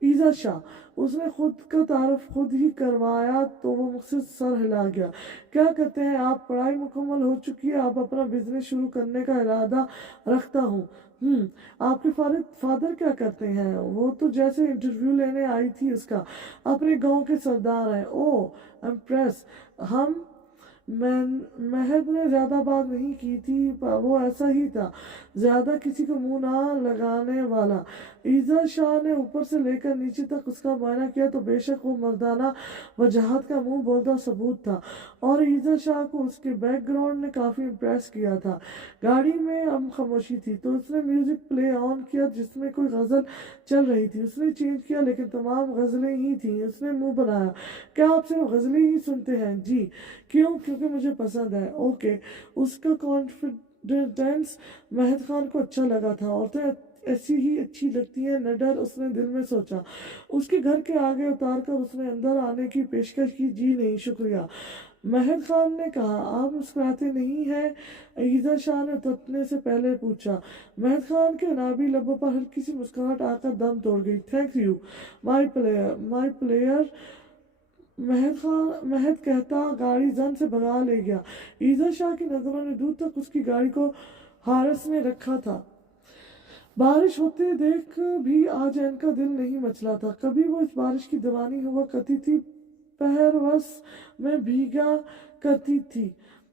Iza Shah. उसने खुद का तारुफ खुद ही करवाया तो वो मुझसे सर हिला गया। क्या कहते हैं आप? पढ़ाई मुकम्मल हो चुकी है, आप अपना बिजनेस शुरू करने का इरादा रखता हूँ। आपके फादर क्या करते हैं? वो तो जैसे इंटरव्यू लेने आई थी उसका, अपने गांव के सरदार हैं। ओह, इम्प्रेस। हम महद ने ज्यादा बात नहीं की थी, पर वो ऐसा ही था, ज्यादा किसी को मुंह ना लगाने वाला। ईजा शाह ने ऊपर से लेकर नीचे तक उसका मुआयना किया तो बेशक वो मर्दाना वजाहत का मुंह बोलता सबूत था, और ईजा शाह को उसके बैकग्राउंड ने काफी इम्प्रेस किया था। गाड़ी में अब खामोशी थी तो उसने म्यूजिक प्ले ऑन किया जिसमें कोई गजल चल रही थी। उसने चेंज किया लेकिन तमाम गजलें ही थी। उसने मुंह बनाया। क्या आप सिर्फ गजलें ही सुनते हैं? जी। क्यों? क्योंकि मुझे पसंद है। ओके। उसका कॉन्फिडेंस महद खान को अच्छा लगा था। औरतें ऐसी ही अच्छी लगती हैं निडर, उसने दिल में सोचा। उसके घर के आगे उतार कर उसने अंदर आने की पेशकश की। जी नहीं, शुक्रिया, महद खान ने कहा। आप मुस्कुराते नहीं हैं? ईजा शाह ने उतरने से पहले पूछा। महद खान के नाभी लबों पर हल्की सी मुस्कुराहट आकर दम तोड़ गई। थैंक यू माई प्लेयर, महद कहता गाड़ी जन से भगा ले गया। ईजा शाह की नजरों ने दूर तक उसकी गाड़ी को हारस में रखा था। बारिश होते देख भी आज इनका दिल नहीं मचला था। कभी वो इस बारिश की दीवानी हुआ करती थी, पहरवश में भीगा करती थी।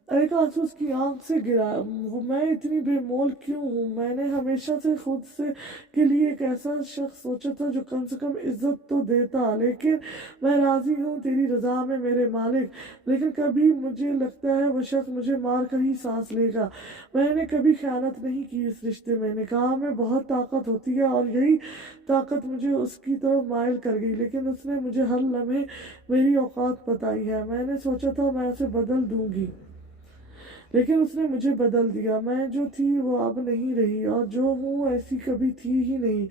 एक आंसू उसकी आंख से गिरा। वो मैं इतनी बेमोल क्यों हूँ? मैंने हमेशा से खुद से के लिए एक ऐसा शख्स सोचा था जो कम से कम इज्जत तो देता, लेकिन मैं राजी हूँ तेरी रजा में मेरे मालिक। लेकिन कभी मुझे लगता है वो शख्स मुझे मार कर ही सांस लेगा। मैंने कभी खयानत नहीं की इस रिश्ते में। निकाह में बहुत ताकत होती है और यही ताकत मुझे उसकी तरफ माइल कर गई, लेकिन उसने मुझे हर लम्हे मेरी औकात बताई है। मैंने सोचा था मैं उसे बदल दूंगी, लेकिन उसने मुझे बदल दिया। मैं जो थी वो अब नहीं रही, और जो हूँ ऐसी कभी थी ही नहीं।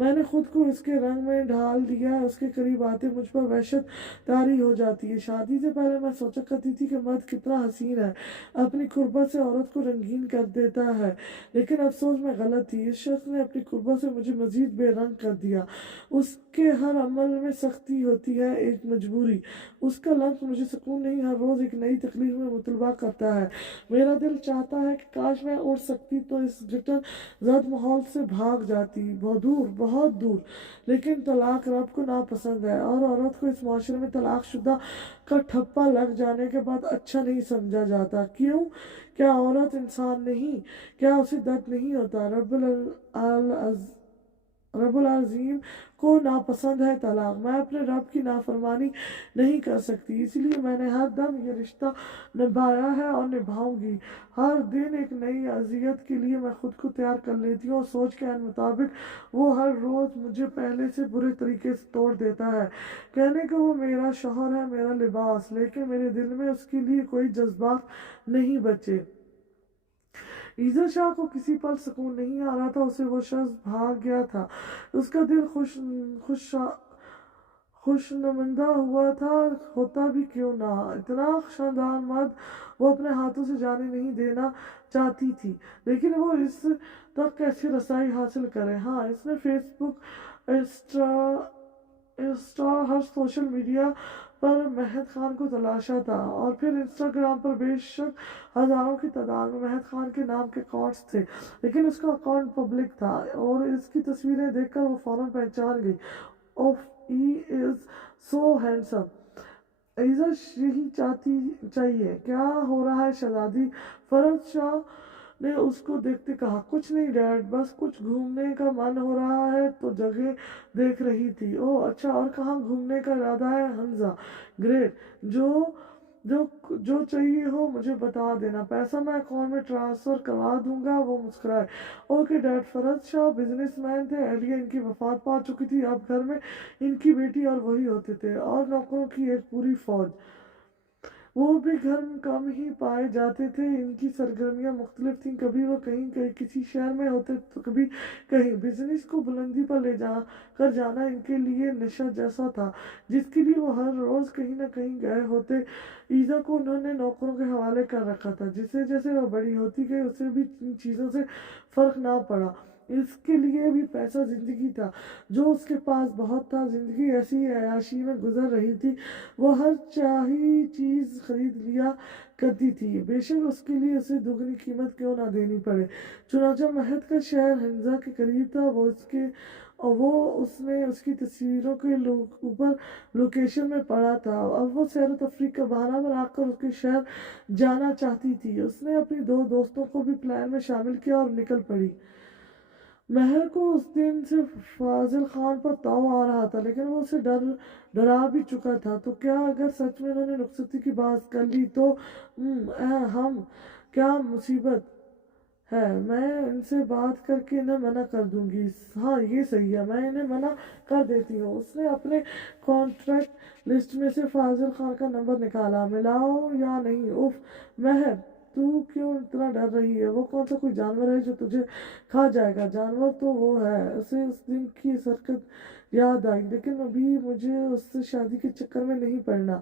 मैंने खुद को इसके रंग में ढाल दिया। उसके करीब आते मुझ पर वहशत तारी हो जाती है। शादी से पहले मैं सोचा करती थी कि मर्द कितना हसीन है, अपनी कुर्बत से औरत को रंगीन कर देता है, लेकिन अफसोस मैं गलत थी। इस शख्स ने अपनी कुर्बत से मुझे मजीद बेरंग कर दिया। उसके हर अमल में सख्ती होती है, एक मजबूरी। उसका लफ्ज़ मुझे सुकून नहीं, हर रोज़ एक नई तकलीफ में मुतलबा करता है। मेरा दिल चाहता है कि काश मैं उड़ सकती तो इस घिटन जद माहौल से भाग जाती, बहुत दूर बहुत दूर। लेकिन तलाक रब को नापसंद है, और औरत को इस माशरे में तलाक शुदा का ठप्पा लग जाने के बाद अच्छा नहीं समझा जाता। क्यों? क्या औरत इंसान नहीं? क्या उसे दर्द नहीं होता? रब्बुल अज़ीम को नापसंद है तलाक। मैं अपने रब की नाफरमानी नहीं कर सकती, इसलिए मैंने हर दम ये रिश्ता निभाया है और निभाऊंगी। हर दिन एक नई अजियत के लिए मैं खुद को तैयार कर लेती हूँ, और सोच के मुताबिक वो हर रोज़ मुझे पहले से बुरे तरीके से तोड़ देता है। कहने को वो मेरा शौहर है, मेरा लिबास, लेकिन मेरे दिल में उसके लिए कोई जज्बात नहीं बचे। ईज़ा शाह को किसी पल सुकून नहीं आ रहा था। उसे वो शख्स भाग गया था। उसका दिल खुश खुशनुमदा हुआ था, होता भी क्यों ना। इतना शानदार मर्द वो अपने हाथों से जाने नहीं देना चाहती थी, लेकिन वो इस तक कैसे रसाई हासिल करे। हाँ, इसने फेसबुक, इंस्टा इंस्टा हर सोशल मीडिया पर महद खान को तलाशा था, और फिर इंस्टाग्राम पर बेशक हज़ारों की तादाद में महद खान के नाम के अकाउंट्स थे, लेकिन उसका अकाउंट पब्लिक था, और इसकी तस्वीरें देखकर वो फ़ौरन पहचान गई। ओफ, ही इज़ सो हैंडसम। ईज़ा यही चाहिए। क्या हो रहा है शहजादी? फरज शाह ने उसको देखते कहा। कुछ नहीं डैड, बस कुछ घूमने का मन हो रहा है तो जगह देख रही थी। ओह अच्छा, और कहाँ घूमने का इरादा है? हंजा, ग्रेट। जो जो जो चाहिए हो मुझे बता देना, पैसा मैं अकाउंट में ट्रांसफ़र करवा दूंगा। वो मुस्कुराए। Okay dad. फरज शाह बिजनेसमैन थे, अहलिया इनकी वफात पा चुकी थी, अब घर में इनकी बेटी और वही होते थे, और नौकरों की एक पूरी फौज। वो भी घर में कम ही पाए जाते थे। इनकी सरगर्मियाँ मुख्तलिफ थीं, कभी वो कहीं कहीं किसी शहर में होते तो कभी कहीं। बिजनेस को बुलंदी पर ले जा कर जाना इनके लिए नशा जैसा था, जिसके लिए वो हर रोज़ कहीं ना कहीं गए होते। ईजा को उन्होंने नौकरों के हवाले कर रखा था। जिसे जैसे वो बड़ी होती गई उसे भी इन चीज़ों से फ़र्क ना पड़ा। इसके लिए भी पैसा ज़िंदगी था, जो उसके पास बहुत था। ज़िंदगी ऐसी अयाशी में गुजर रही थी, वो हर चाही चीज़ खरीद लिया करती थी, बेशक उसके लिए उसे दुगनी कीमत क्यों ना देनी पड़े। चुनांचे महद का शहर हंजा के करीब था। वो उसने उसकी तस्वीरों के ऊपर लोकेशन में पड़ा था। अब वो सैर तफरीक का बहाना बनाकर उसके शहर जाना चाहती थी। उसने अपनी दो दोस्तों को भी प्लान में शामिल किया और निकल पड़ी। महर को उस दिन से फाजिल खान पर ताव आ रहा था, लेकिन वो उसे डरा भी चुका था। तो क्या अगर सच में उन्होंने रुखसती की बात कर ली तो हम क्या मुसीबत है। मैं इनसे बात करके इन्हें मना कर दूंगी। हाँ ये सही है, मैं इन्हें मना कर देती हूँ। उसने अपने कॉन्ट्रैक्ट लिस्ट में से फाजिल खान का नंबर निकाला। मिलाओ या नहीं? उफ महर, तू क्यों इतना डर रही है? वो कौन सा कोई जानवर है जो तुझे खा जाएगा? जानवर तो वो है। उसे उस दिन की हरकत याद आई, लेकिन अभी मुझे उससे शादी के चक्कर में नहीं पड़ना,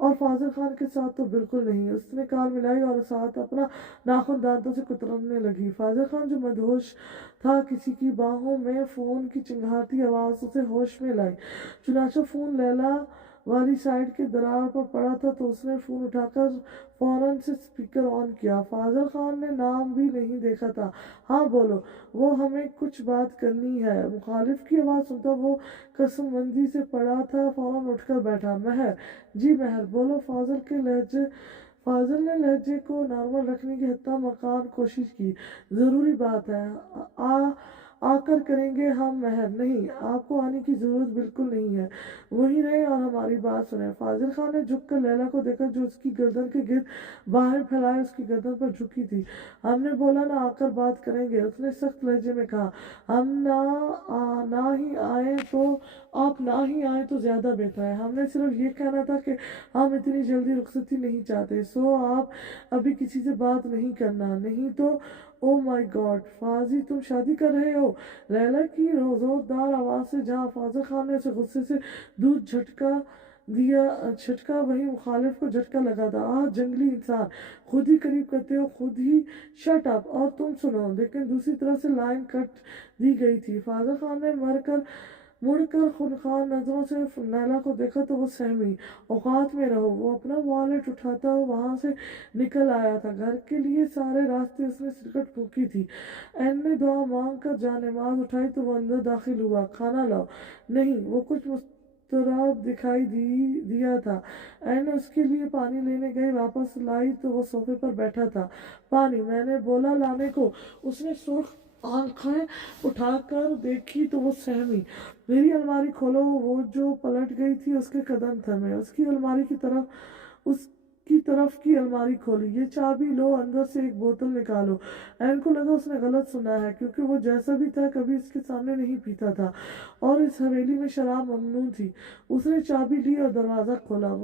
और फाजिल खान के साथ तो बिल्कुल नहीं। उसने कान मिलाई और साथ अपना नाखून दांतों से कुतरने लगी। फाजिल खान जो मदहोश था, किसी की बाहों में फ़ोन की चिंगारती आवाज़ उसे होश में लाई। चुनाचा फ़ोन लैला वाली साइड के दरार पर पड़ा था, तो उसने फ़ोन उठाकर फ़ौरन से स्पीकर ऑन किया। फाजिल खान ने नाम भी नहीं देखा था। हाँ बोलो, वो हमें कुछ बात करनी है। मुखालिफ की आवाज़ सुनता वो कसमबंदी से पड़ा था, फ़ौरन उठकर बैठा। महर, जी महर, बोलो। फाजिल ने लहजे को नॉर्मल रखने की हत्ता मकान कोशिश की। ज़रूरी बात है, आ आकर करेंगे हम महर। नहीं, आपको आने की ज़रूरत बिल्कुल नहीं है, वहीं रहे और हमारी बात सुने। फाजिल खान ने झुक कर लैला को देखा जो उसकी गर्दन के गिर्द बाहें फैलाए उसकी गर्दन पर झुकी थी। हमने बोला ना आकर बात करेंगे, उसने सख्त लहजे में कहा। हम ना ही आए तो आप ना ही आए तो ज़्यादा बेहतर है। हमने सिर्फ ये कहना था कि हम इतनी जल्दी रुखसती नहीं चाहते, सो आप अभी किसी से बात नहीं करना, नहीं तो। ओ माय गॉड फाजी, तुम शादी कर रहे हो? लैला की जोरदार आवाज़ से जहाँ फाजिल खान ने उसे गुस्से से दूर झटका वहीं मुखालिफ को झटका लगा था। आह जंगली इंसान, खुद ही करीब करते हो, खुद ही। शट अप और तुम सुनो। लेकिन दूसरी तरफ से लाइन कट दी गई थी। फाजिल खान ने मुड़कर खूनखार नजरों से नैला को देखा तो वो सहमी। औकात में रहो। वो अपना वॉलेट उठाता वहां से निकल आया था। घर के लिए सारे रास्ते उसने सिरकट फूकी थी। एन ने दुआ मांग कर जानमाज उठाई तो वो अंदर दाखिल हुआ। खाना लाओ। नहीं, वो कुछ मुस्तरब दिखाई दिया था। एन उसके लिए पानी लेने गई, वापस लाई तो वो सोफे पर बैठा था। पानी, मैंने बोला लाने को। उसने सुर्ख आंखें उठाकर देखी तो वो सहमी। मेरी अलमारी खोलो। वो जो पलट गई थी उसके कदम थमे। उसकी तरफ की अलमारी खोली। ये चाबी लो, अंदर से एक बोतल निकालो। एन को लगा उसने गलत सुना है, क्योंकि वो जैसा भी था कभी इसके सामने नहीं पीता था और इस हवेली में शराब ममनू थी। उसने चाबी ली और दरवाज़ा खोला।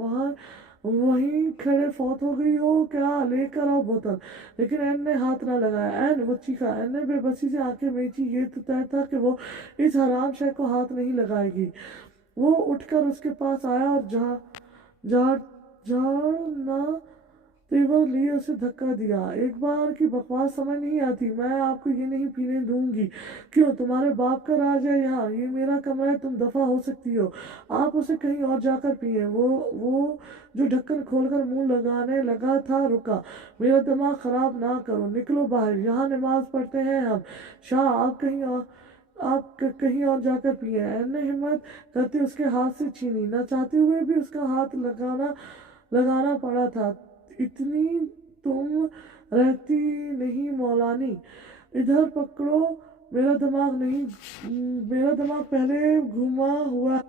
वहीं खड़े फौत हो गई हो क्या? लेकर आओ बोतल। लेकिन एन ने हाथ ना लगाया। एन, वो चीखा। एन ने बेबसी से आंखें मींची। ये तो तय था कि वो इस हराम शय को हाथ नहीं लगाएगी। वो उठकर उसके पास आया और झाड़ झाड़ ना तेवर लिए उसे धक्का दिया। एक बार की बकवास समझ नहीं आती? मैं आपको ये नहीं पीने दूंगी। क्यों? तुम्हारे बाप का राज है यहाँ, ये मेरा कमरा है, तुम दफा हो सकती हो। आप उसे कहीं और जाकर पिए। वो जो ढक्कन खोलकर मुंह लगाने लगा था रुका। मेरा दिमाग खराब ना करो, निकलो बाहर, यहाँ नमाज पढ़ते हैं हम। शाह, आप कहीं और जाकर पिए। एन ने हिम्मत करते उसके हाथ से छीनी। न चाहते हुए भी उसका हाथ लगाना पड़ा था। इतनी तुम रहती नहीं मौलानी, इधर पकड़ो। मेरा दिमाग पहले घुमा हुआ।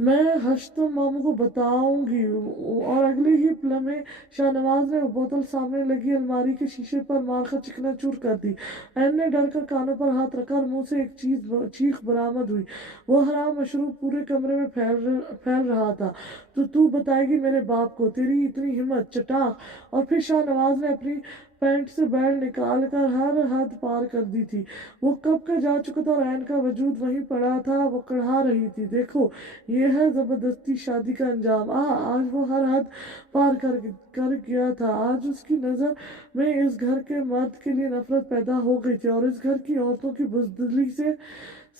मैं हश्तम मामू को बताऊंगी। और अगले ही लम्हे शाहनवाज ने बोतल सामने लगी अलमारी के शीशे पर मारकर चिकनाचूर कर दी। एन ने डर कर कानों पर हाथ रखा और मुंह से एक चीख बरामद हुई। वो हराम मशरूब पूरे कमरे में फैल रहा था। तो तू बताएगी मेरे बाप को? तेरी इतनी हिम्मत? चटाक। और फिर शाहनवाज ने अपनी पैंट से बेल्ट निकाल कर हर हद पार कर दी थी। वो कब का जा चुका था और एन का वजूद वहीं पड़ा था। वो कढ़ा रही थी। देखो, ये है जबरदस्ती शादी का अंजाम। आज वो हर हद पार कर गया था। आज उसकी नज़र में इस घर के मर्द के लिए नफरत पैदा हो गई थी और इस घर की औरतों की बुजदिली से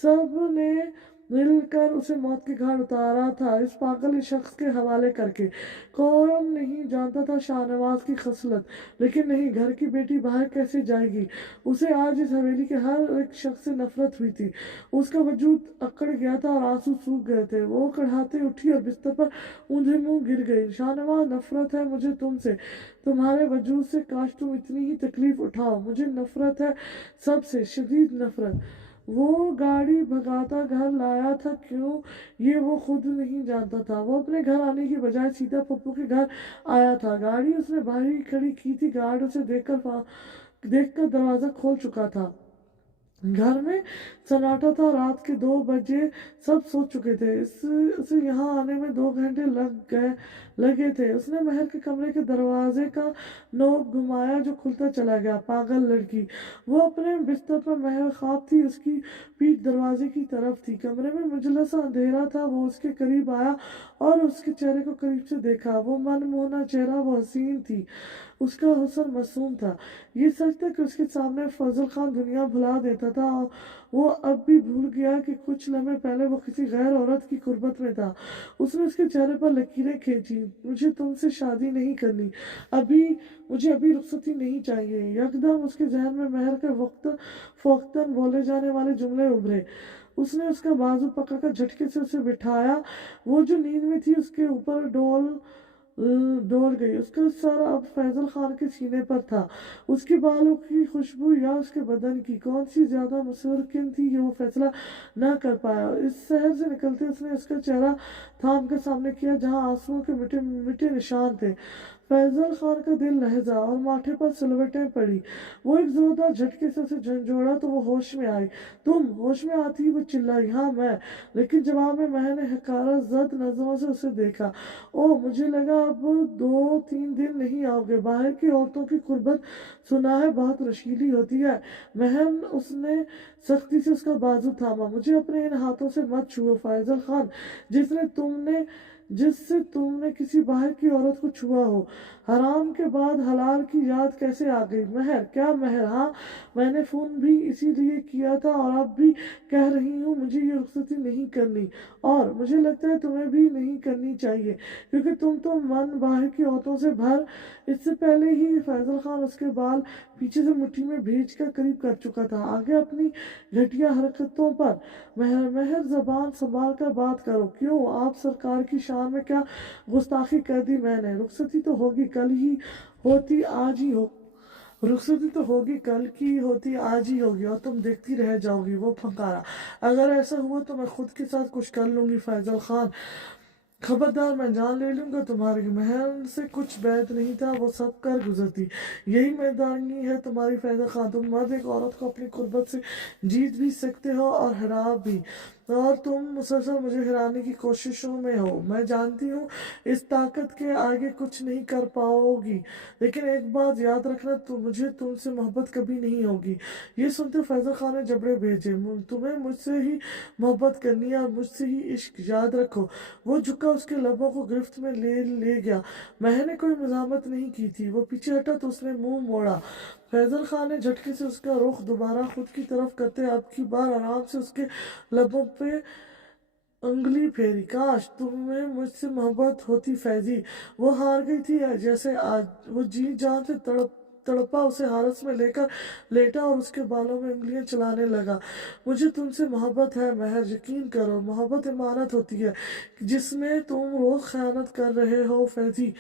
सब ने मिलकर उसे मौत के घाट उतारा था, इस पागल शख्स के हवाले करके। कौन नहीं जानता था शाहनवाज की खसलत, लेकिन नहीं, घर की बेटी बाहर कैसे जाएगी? उसे आज इस हवेली के हर एक शख्स से नफरत हुई थी। उसका वजूद अकड़ गया था और आंसू सूख गए थे। वो कड़ाते उठी और बिस्तर पर ऊंधे मुंह गिर गई। शाहनवाज, नफरत है मुझे तुमसे, तुम्हारे वजूद से। काश तुम इतनी ही तकलीफ उठाओ। मुझे नफरत है, सबसे शदीद नफरत। वो गाड़ी भगाता घर लाया था क्यों, ये वो खुद नहीं जानता था। वो अपने घर आने की बजाय सीधा पप्पू के घर आया था। गाड़ी उसने बाहर ही खड़ी की थी। गार्ड उसे देखकर दरवाजा खोल चुका था। घर में सन्नाटा था। रात के 2 बजे सब सो चुके थे। उसे यहाँ आने में 2 घंटे लगे थे। उसने महल के कमरे के दरवाजे का नोब घुमाया जो खुलता चला गया। पागल लड़की। वो अपने बिस्तर पर महल ख्वाब थी। उसकी पीठ दरवाजे की तरफ थी। कमरे में मुजल्ला सा अंधेरा था। वो उसके करीब आया और उसके चेहरे को करीब से देखा। वो मनमोहना चेहरा, वो हसीन थी, उसका हुस्न मासूम था। ये सच था कि उसके सामने फजल खान दुनिया भुला देता था और वो अब भी भूल गया कि कुछ लम्हे पहले वो किसी गैर औरत की कुर्बत में था। उसने उसके चेहरे पर लकीरें खींची। मुझे तुमसे शादी नहीं करनी, मुझे अभी रुखसती नहीं चाहिए। यकदम उसके जहन में महर के वक्त फोक्तन बोले जाने वाले जुमले उभरे। उसने उसका बाजू पकड़कर झटके से उसे बिठाया। वो जो नींद में थी उसके ऊपर डोल गई। उसका सर अब फैजल खान के सीने पर था। उसके बालों की खुशबू या उसके बदन की कौन सी ज्यादा मुतमक्किन थी, ये वो फैसला न कर पाया। इस शहर से निकलते उसने उसका चेहरा थाम कर सामने किया जहां आंसुओं के मिटे मिटे निशान थे। फैजल खान का दिल लहजा और माथे पर सिलवटें पड़ी। वो एक जोरदार झटके से उसे झंझोड़ा तो वो होश में आई। तुम होश में आती ही वो चिल्लाई, हाँ मैं। लेकिन जवाब में महर ने हकारा जद नजरों से उसे देखा। ओ, मुझे लगा अब 2-3 दिन नहीं आओगे। बाहर की औरतों की कुर्बत सुना है बहुत रशीली होती है। महर, उसने सख्ती से उसका बाजू थामा। मुझे अपने इन हाथों से मत छुओ फैजल खान, जिससे तुमने किसी बाहर की औरत को छुआ हो। हराम के बाद हलाल की याद कैसे आ गई? महर, क्या महर? हाँ, मैंने फोन भी इसीलिए किया था और अब भी कह रही हूँ, मुझे ये रुखसती नहीं करनी और मुझे लगता है तुम्हें भी नहीं करनी चाहिए, क्योंकि तुम तो मन बाहर की औरतों से भर। इससे पहले ही फैजल खान उसके बाल पीछे से मुट्ठी में भेज कर करीब कर चुका था। आगे अपनी घटिया हरकतों पर महर महर जबान संभाल कर बात करो। क्यों, आप सरकार की शान में क्या गुस्ताखी कर दी मैंने? रुखसती तो होगी कल ही होती आज ही हो रुखसती तो होगी कल की होती आज ही होगी और तुम देखती रह जाओगी। वो फंकारा, अगर ऐसा हुआ तो मैं खुद के साथ कुछ कर लूंगी फैजल खान। खबरदार, मैं जान ले लूंगा तुम्हारी। महल से कुछ बैत नहीं था, वो सब कर गुजरती। यही मैदानी है तुम्हारी फैजल खान। तुम मर्द एक औरत को अपनी कुर्बत से जीत भी सकते हो और हरा भी, और तुम मुसलसल मुझे हराने की कोशिशों में हो। मैं जानती हूँ इस ताकत के आगे कुछ नहीं कर पाओगी, लेकिन एक बात याद रखना, मुझे तुमसे मोहब्बत कभी नहीं होगी। ये सुनते फैजल खान ने जबड़े भेजे। तुम्हें मुझसे ही मोहब्बत करनी है और मुझसे ही इश्क, याद रखो। वो झुका, उसके लबों को गिरफ्त में ले ले गया। महर ने कोई मजामत नहीं की थी। वो पीछे हटा तो उसने मुंह मोड़ा। फैजल खान ने झटके से उसका रुख दोबारा खुद की तरफ करते अब की बार आराम से उसके लबों पे उंगली फेरी। काश तुम्हें मुझसे मोहब्बत होती फैजी। वो हार गई थी जैसे आज। वो जी जान से तड़पा उसे हारस में लेकर लेटा और उसके बालों में उंगलियां चलाने लगा। मुझे तुमसे मोहब्बत है महर, यकीन करो। मोहब्बत इमानत होती है जिसमें तुम रोज खयानत कर रहे हो फैजी।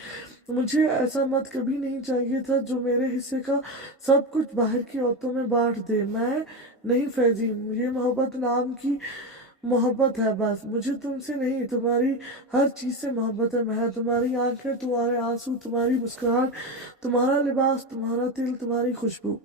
मुझे ऐसा मत कभी नहीं चाहिए था जो मेरे हिस्से का सब कुछ बाहर की औरतों में बांट दे। मैं नहीं फैजी, ये मोहब्बत नाम की मोहब्बत है बस। मुझे तुमसे नहीं, तुम्हारी हर चीज से मोहब्बत है महर। तुम्हारी आंखें, तुम्हारे आंसू, तुम्हारी मुस्कुराहट, तुम्हारा लिबास, तुम्हारा दिल, तुम्हारी खुशबू।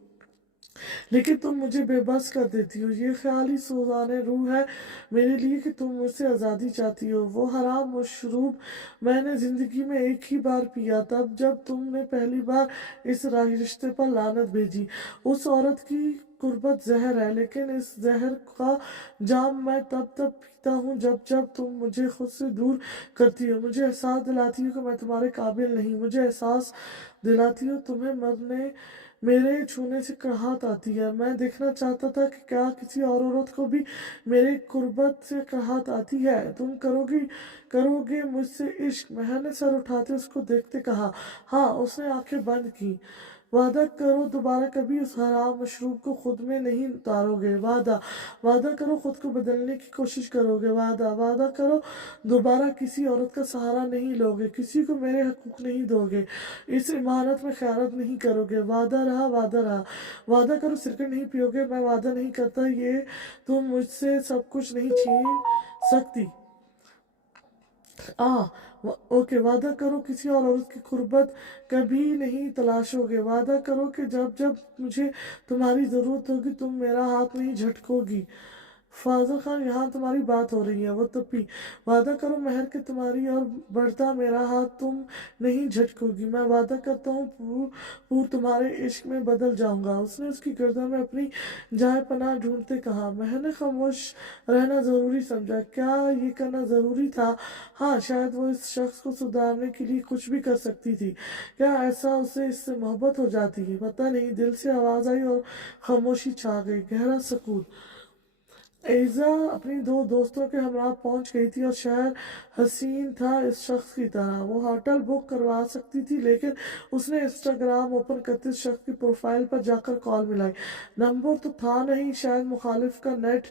लेकिन तुम मुझे बेबस कर देती हो। ये ख्याल ही सोजाने रूह है मेरे लिए कि तुम मुझसे आज़ादी चाहती हो। वो हराम मशरूब मैंने जिंदगी में एक ही बार पिया, तब जब तुमने पहली बार इस रिश्ते पर लानत भेजी। उस औरत की कुर्बत जहर है, लेकिन इस जहर का जाम मैं तब तब पीता हूँ जब जब तुम मुझे खुद से दूर करती हो। मुझे एहसास दिलाती हो कि मैं तुम्हारे काबिल नहीं। मुझे एहसास दिलाती हो तुम्हें मरने मेरे छूने से कराहत आती है। मैं देखना चाहता था कि क्या किसी और औरत को भी मेरे कुर्बत से कराहत आती है। तुम करोगे मुझसे इश्क? महर ने सर उठाते उसको देखते कहा। हाँ, उसने आंखें बंद की। वादा करो दोबारा कभी उस हराम मशरूब को खुद में नहीं उतारोगे। वादा, वादा करो खुद को बदलने की कोशिश करोगे। वादा, वादा करो दोबारा किसी औरत का सहारा नहीं लोगे, किसी को मेरे हकूक नहीं दोगे, इस इमारत में खयानत नहीं करोगे। वादा रहा, वादा रहा। वादा करो सिगरेट नहीं पियोगे। मैं वादा नहीं करता, ये तुम मुझसे सब कुछ नहीं छीन सकती। आ ओके, वादा करो किसी और औरत की कुर्बत कभी नहीं तलाशोगे। वादा करो कि जब जब मुझे तुम्हारी जरूरत होगी तुम मेरा हाथ नहीं झटकोगी। फाजल खान, यहाँ तुम्हारी बात हो रही है। वो तपी। वादा करो महर के तुम्हारी और बढ़ता मेरा हाथ तुम नहीं झटकोगी। मैं वादा करता हूँ पूर तुम्हारे इश्क में बदल जाऊंगा। उसने उसकी गर्दन में अपनी जाए पनाह ढूंढते कहा। महर ने खामोश रहना जरूरी समझा। क्या ये करना जरूरी था? हाँ, शायद वो इस शख्स को सुधारने के लिए कुछ भी कर सकती थी। क्या ऐसा उसे इससे मोहब्बत हो जाती है? पता नहीं। दिल से आवाज आई और खामोशी छा गई। गहरा सुकून। एजा अपनी दो दोस्तों के हमरा पहुंच गई थी और शहर हसीन था इस शख्स की तरह। वो होटल बुक करवा सकती थी, लेकिन उसने इंस्टाग्राम ओपन करते शख्स की प्रोफाइल पर जाकर कॉल मिलाई। नंबर तो था नहीं, शायद मुखालिफ का नेट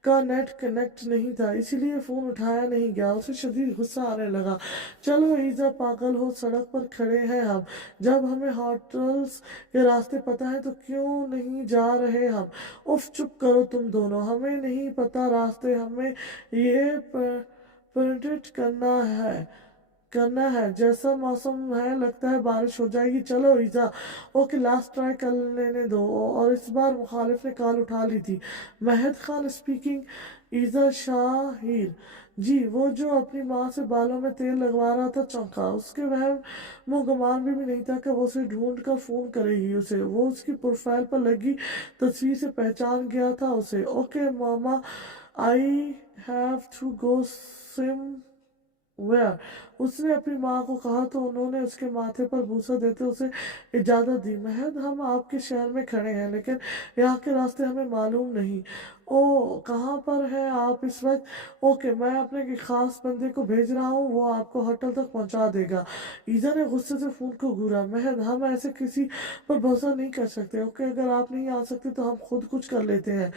کا نیٹ کنیکٹ نہیں تھا، اسی لیے فون اٹھایا نہیں گیا۔ اسے شدید غصہ آنے لگا۔ چلو ایزا، پاگل ہو، سڑک پر کھڑے ہیں ہم، جب ہمیں ہوٹلز کے راستے پتہ ہے تو کیوں نہیں جا رہے ہم؟ اف چپ کرو تم دونوں، ہمیں نہیں پتہ راستے، ہمیں یہ پرنٹ کرنا ہے جیسا موسم ہے، لگتا ہے بارش ہو جائے گی۔ چلو ایزا۔ اوکے، لاسٹ ٹرائی کر لینے دو۔ اور اس بار مخالف نے کال اٹھا لی تھی۔ مہد خان اسپیکنگ۔ ایزا شاہیر، جی، وہ جو اپنی ماں سے بالوں میں تیل لگوا رہا تھا چونکا۔ اس کے وہم و گمان بھی نہیں تھا کہ وہ اسے ڈھونڈ کر فون کرے گی اسے۔ وہ اس کی پروفائل پر لگی تصویر سے پہچان گیا تھا اسے۔ Okay mama, I have to go somewhere, اس نے اپنی ماں کو کہا تو انہوں نے اس کے ماتھے پر بوسہ دیتے اسے اجازت دی۔ مہد، ہم آپ کے شہر میں کھڑے ہیں لیکن یہاں کے راستے ہمیں معلوم نہیں۔ او، کہاں پر ہیں آپ اس وقت؟ اوکے، میں اپنے ایک خاص بندے کو بھیج رہا ہوں، وہ آپ کو ہوٹل تک پہنچا دے گا۔ ایزا نے غصے سے فون کو گھورا۔ مہد، ہم ایسے کسی پر بھروسہ نہیں کر سکتے۔ اوکے، اگر آپ نہیں آ سکتے تو ہم خود کچھ کر لیتے ہیں۔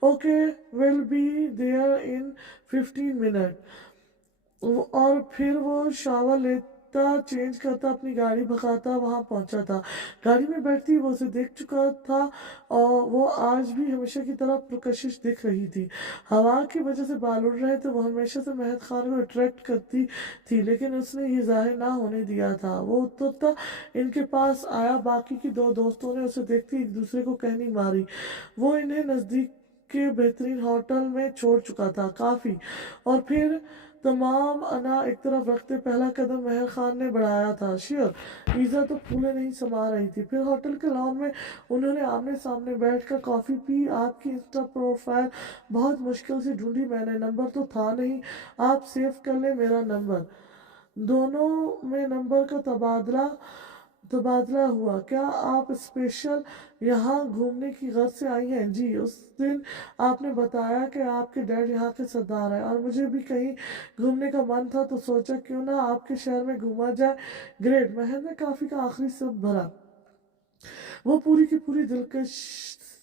Okay, well be there in 15 minute. اور پھر وہ شاور لیتا، چینج کرتا، اپنی گاڑی بھگاتا وہاں پہنچا تھا۔ گاڑی میں بیٹھتی وہ اسے دیکھ چکا تھا اور وہ آج بھی ہمیشہ کی طرح پرکشش دکھ رہی تھی۔ ہوا کی وجہ سے بال اڑ رہے تھے۔ وہ ہمیشہ سے مہد خان کو اٹریکٹ کرتی تھی لیکن اس نے یہ ظاہر نہ ہونے دیا تھا۔ وہ اترتا ان کے پاس آیا۔ باقی کی دو دوستوں نے اسے دیکھتے ایک دوسرے کو کہنی ماری۔ وہ انہیں نزدیک کے بہترین ہوٹل میں چھوڑ چکا تھا۔ کافی۔ اور پھر تمام انا ایک طرف رکھتے پہلا قدم مہر خان نے بڑھایا تھا۔ شیور، ایزا تو پھولے نہیں سما رہی تھی۔ پھر ہوٹل کے لان میں انہوں نے آمنے سامنے بیٹھ کر کافی پی۔ آپ کی انسٹا پروفائل بہت مشکل سے ڈھونڈی میں نے، نمبر تو تھا نہیں، آپ سیو کر لیں میرا نمبر۔ دونوں میں نمبر کا تبادلہ ہوا۔ کیا آپ اسپیشل یہاں گھومنے کی غرض سے آئی ہیں؟ جی، اس دن آپ نے بتایا کہ آپ کے ڈیڈ یہاں کے سردار ہیں اور مجھے بھی کہیں گھومنے کا من تھا تو سوچا کیوں نہ آپ کے شہر میں گھوما جائے۔ گریٹ۔ مہر نے کافی کا آخری سپ بھرا۔ وہ پوری کی پوری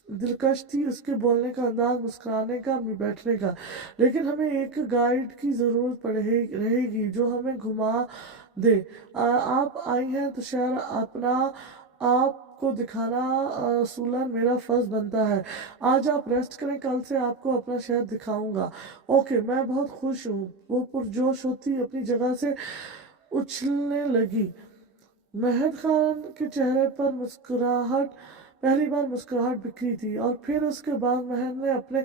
دلکش تھی، اس کے بولنے کا انداز، مسکرانے کا، بیٹھنے کا۔ لیکن ہمیں ایک گائیڈ کی ضرورت رہے گی جو ہمیں گھما دے۔ آپ آئی ہیں تو شہر اپنا آپ کو دکھانا اصولاً میرا فرض بنتا ہے۔ آج آپ ریسٹ کریں، کل سے آپ کو اپنا شہر دکھاؤں گا۔ اوکے، میں بہت خوش ہوں۔ وہ پرجوش ہوتی اپنی جگہ سے اچھلنے لگی۔ مہد خان کے چہرے پر پہلی بار مسکراہٹ بکھری تھی اور پھر اس کے بعد مہد نے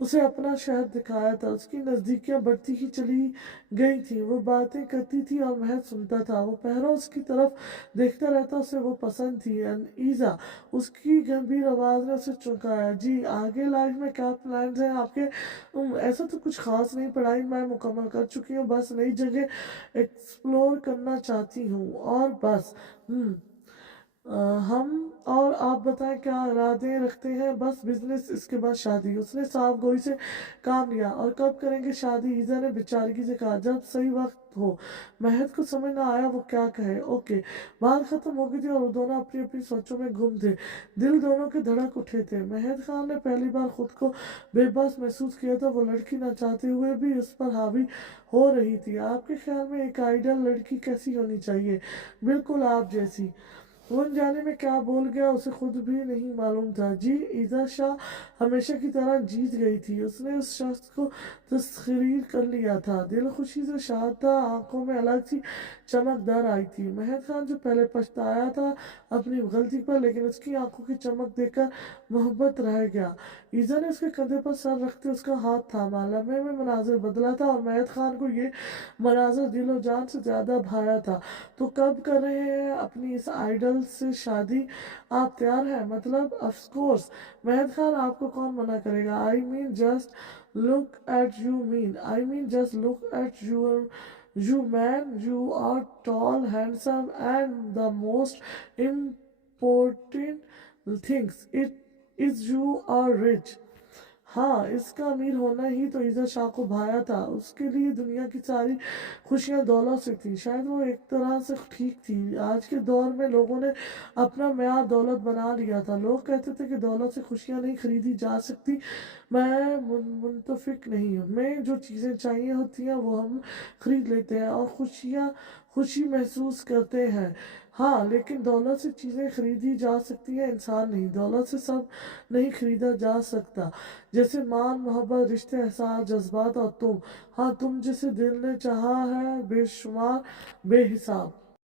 اسے اپنا شہر دکھایا تھا۔ اس کی نزدیکیاں بڑھتی ہی چلی گئی تھیں۔ وہ باتیں کرتی تھی اور مہد سنتا تھا۔ وہ پہروں اس کی طرف دیکھتا رہتا، اسے وہ پسند تھی۔ ایزا، اس کی گمبھیر آواز نے اسے چونکایا۔ جی، آگے لائف میں کیا پلانز ہیں آپ کے؟ ایسا تو کچھ خاص نہیں، پڑھائی میں مکمل کر چکی ہوں، بس نئی جگہ ایکسپلور کرنا چاہتی ہوں اور بس۔ ہم اور آپ بتائیں کیا ارادے رکھتے ہیں؟ بس بزنس، اس کے بعد شادی۔ اس نے صاف گوئی سے کام لیا۔ اور کب کریں گے شادی؟ ایزا نے بیچارگی سے کہا، جب صحیح وقت ہو۔ مہد کو سمجھ نہ آیا وہ کیا کہے۔ اوکے۔ بات ختم ہو گئی تھی اور وہ دونوں اپنی اپنی سوچوں میں گم تھے۔ دل دونوں کے دھڑک اٹھے تھے۔ مہد خان نے پہلی بار خود کو بے بس محسوس کیا تھا۔ وہ لڑکی نہ چاہتے ہوئے بھی اس پر حاوی ہو رہی تھی۔ آپ کے خیال میں ایک آئیڈیل لڑکی کیسی ہونی چاہیے؟ بالکل آپ جیسی۔ وہ انجانے میں کیا بول گیا اسے خود بھی نہیں معلوم تھا۔ جی، ایزا شاہ ہمیشہ کی طرح جیت گئی تھی۔ اس نے اس شخص کو تسخیر کر لیا تھا۔ دل خوشی سے شاد تھا، آنکھوں میں الگ سی چمک در آئی تھی۔ مہد خان جو پہلے پچھتایا تھا اپنی غلطی پر، لیکن اس کی آنکھوں کی چمک دیکھ کر محبت رہ گیا۔ ایزا نے اس کے کندھے پر سر رکھتے اس کا ہاتھ تھاما۔ لمحے میں مناظر بدلا تھا اور مہد خان کو یہ مناظر دل و جان سے زیادہ بھایا تھا۔ تو کب کر رہے ہیں اپنی اس آئیڈل سے شادی؟ آپ تیار ہیں؟ مطلب آف کورس۔ مہد خان، آپ کو کون منع کرے گا؟ I mean just look at you man. You are tall, handsome, and the most important thing is you are rich. ہاں اس کا امیر ہونا ہی تو عزت شاہ کو بھایا تھا، اس کے لیے دنیا کی ساری خوشیاں دولت سے تھی، شاید وہ ایک طرح سے ٹھیک تھی۔ آج کے دور میں لوگوں نے اپنا معیار دولت بنا لیا تھا، لوگ کہتے تھے کہ دولت سے خوشیاں نہیں خریدی جا سکتی۔ میں منتفق نہیں ہوں، میں جو چیزیں چاہیے ہوتی ہیں وہ ہم خرید لیتے ہیں اور خوشی محسوس کرتے ہیں۔ ہاں لیکن دولت سے چیزیں خریدی جا سکتی ہیں، انسان نہیں۔ دولت سے سب نہیں خریدا جا سکتا، جیسے مال، محبت، رشتے، احساس، جذبات اور تم۔ ہاں تم جسے دل نے چاہا ہے بے شمار، بے حساب۔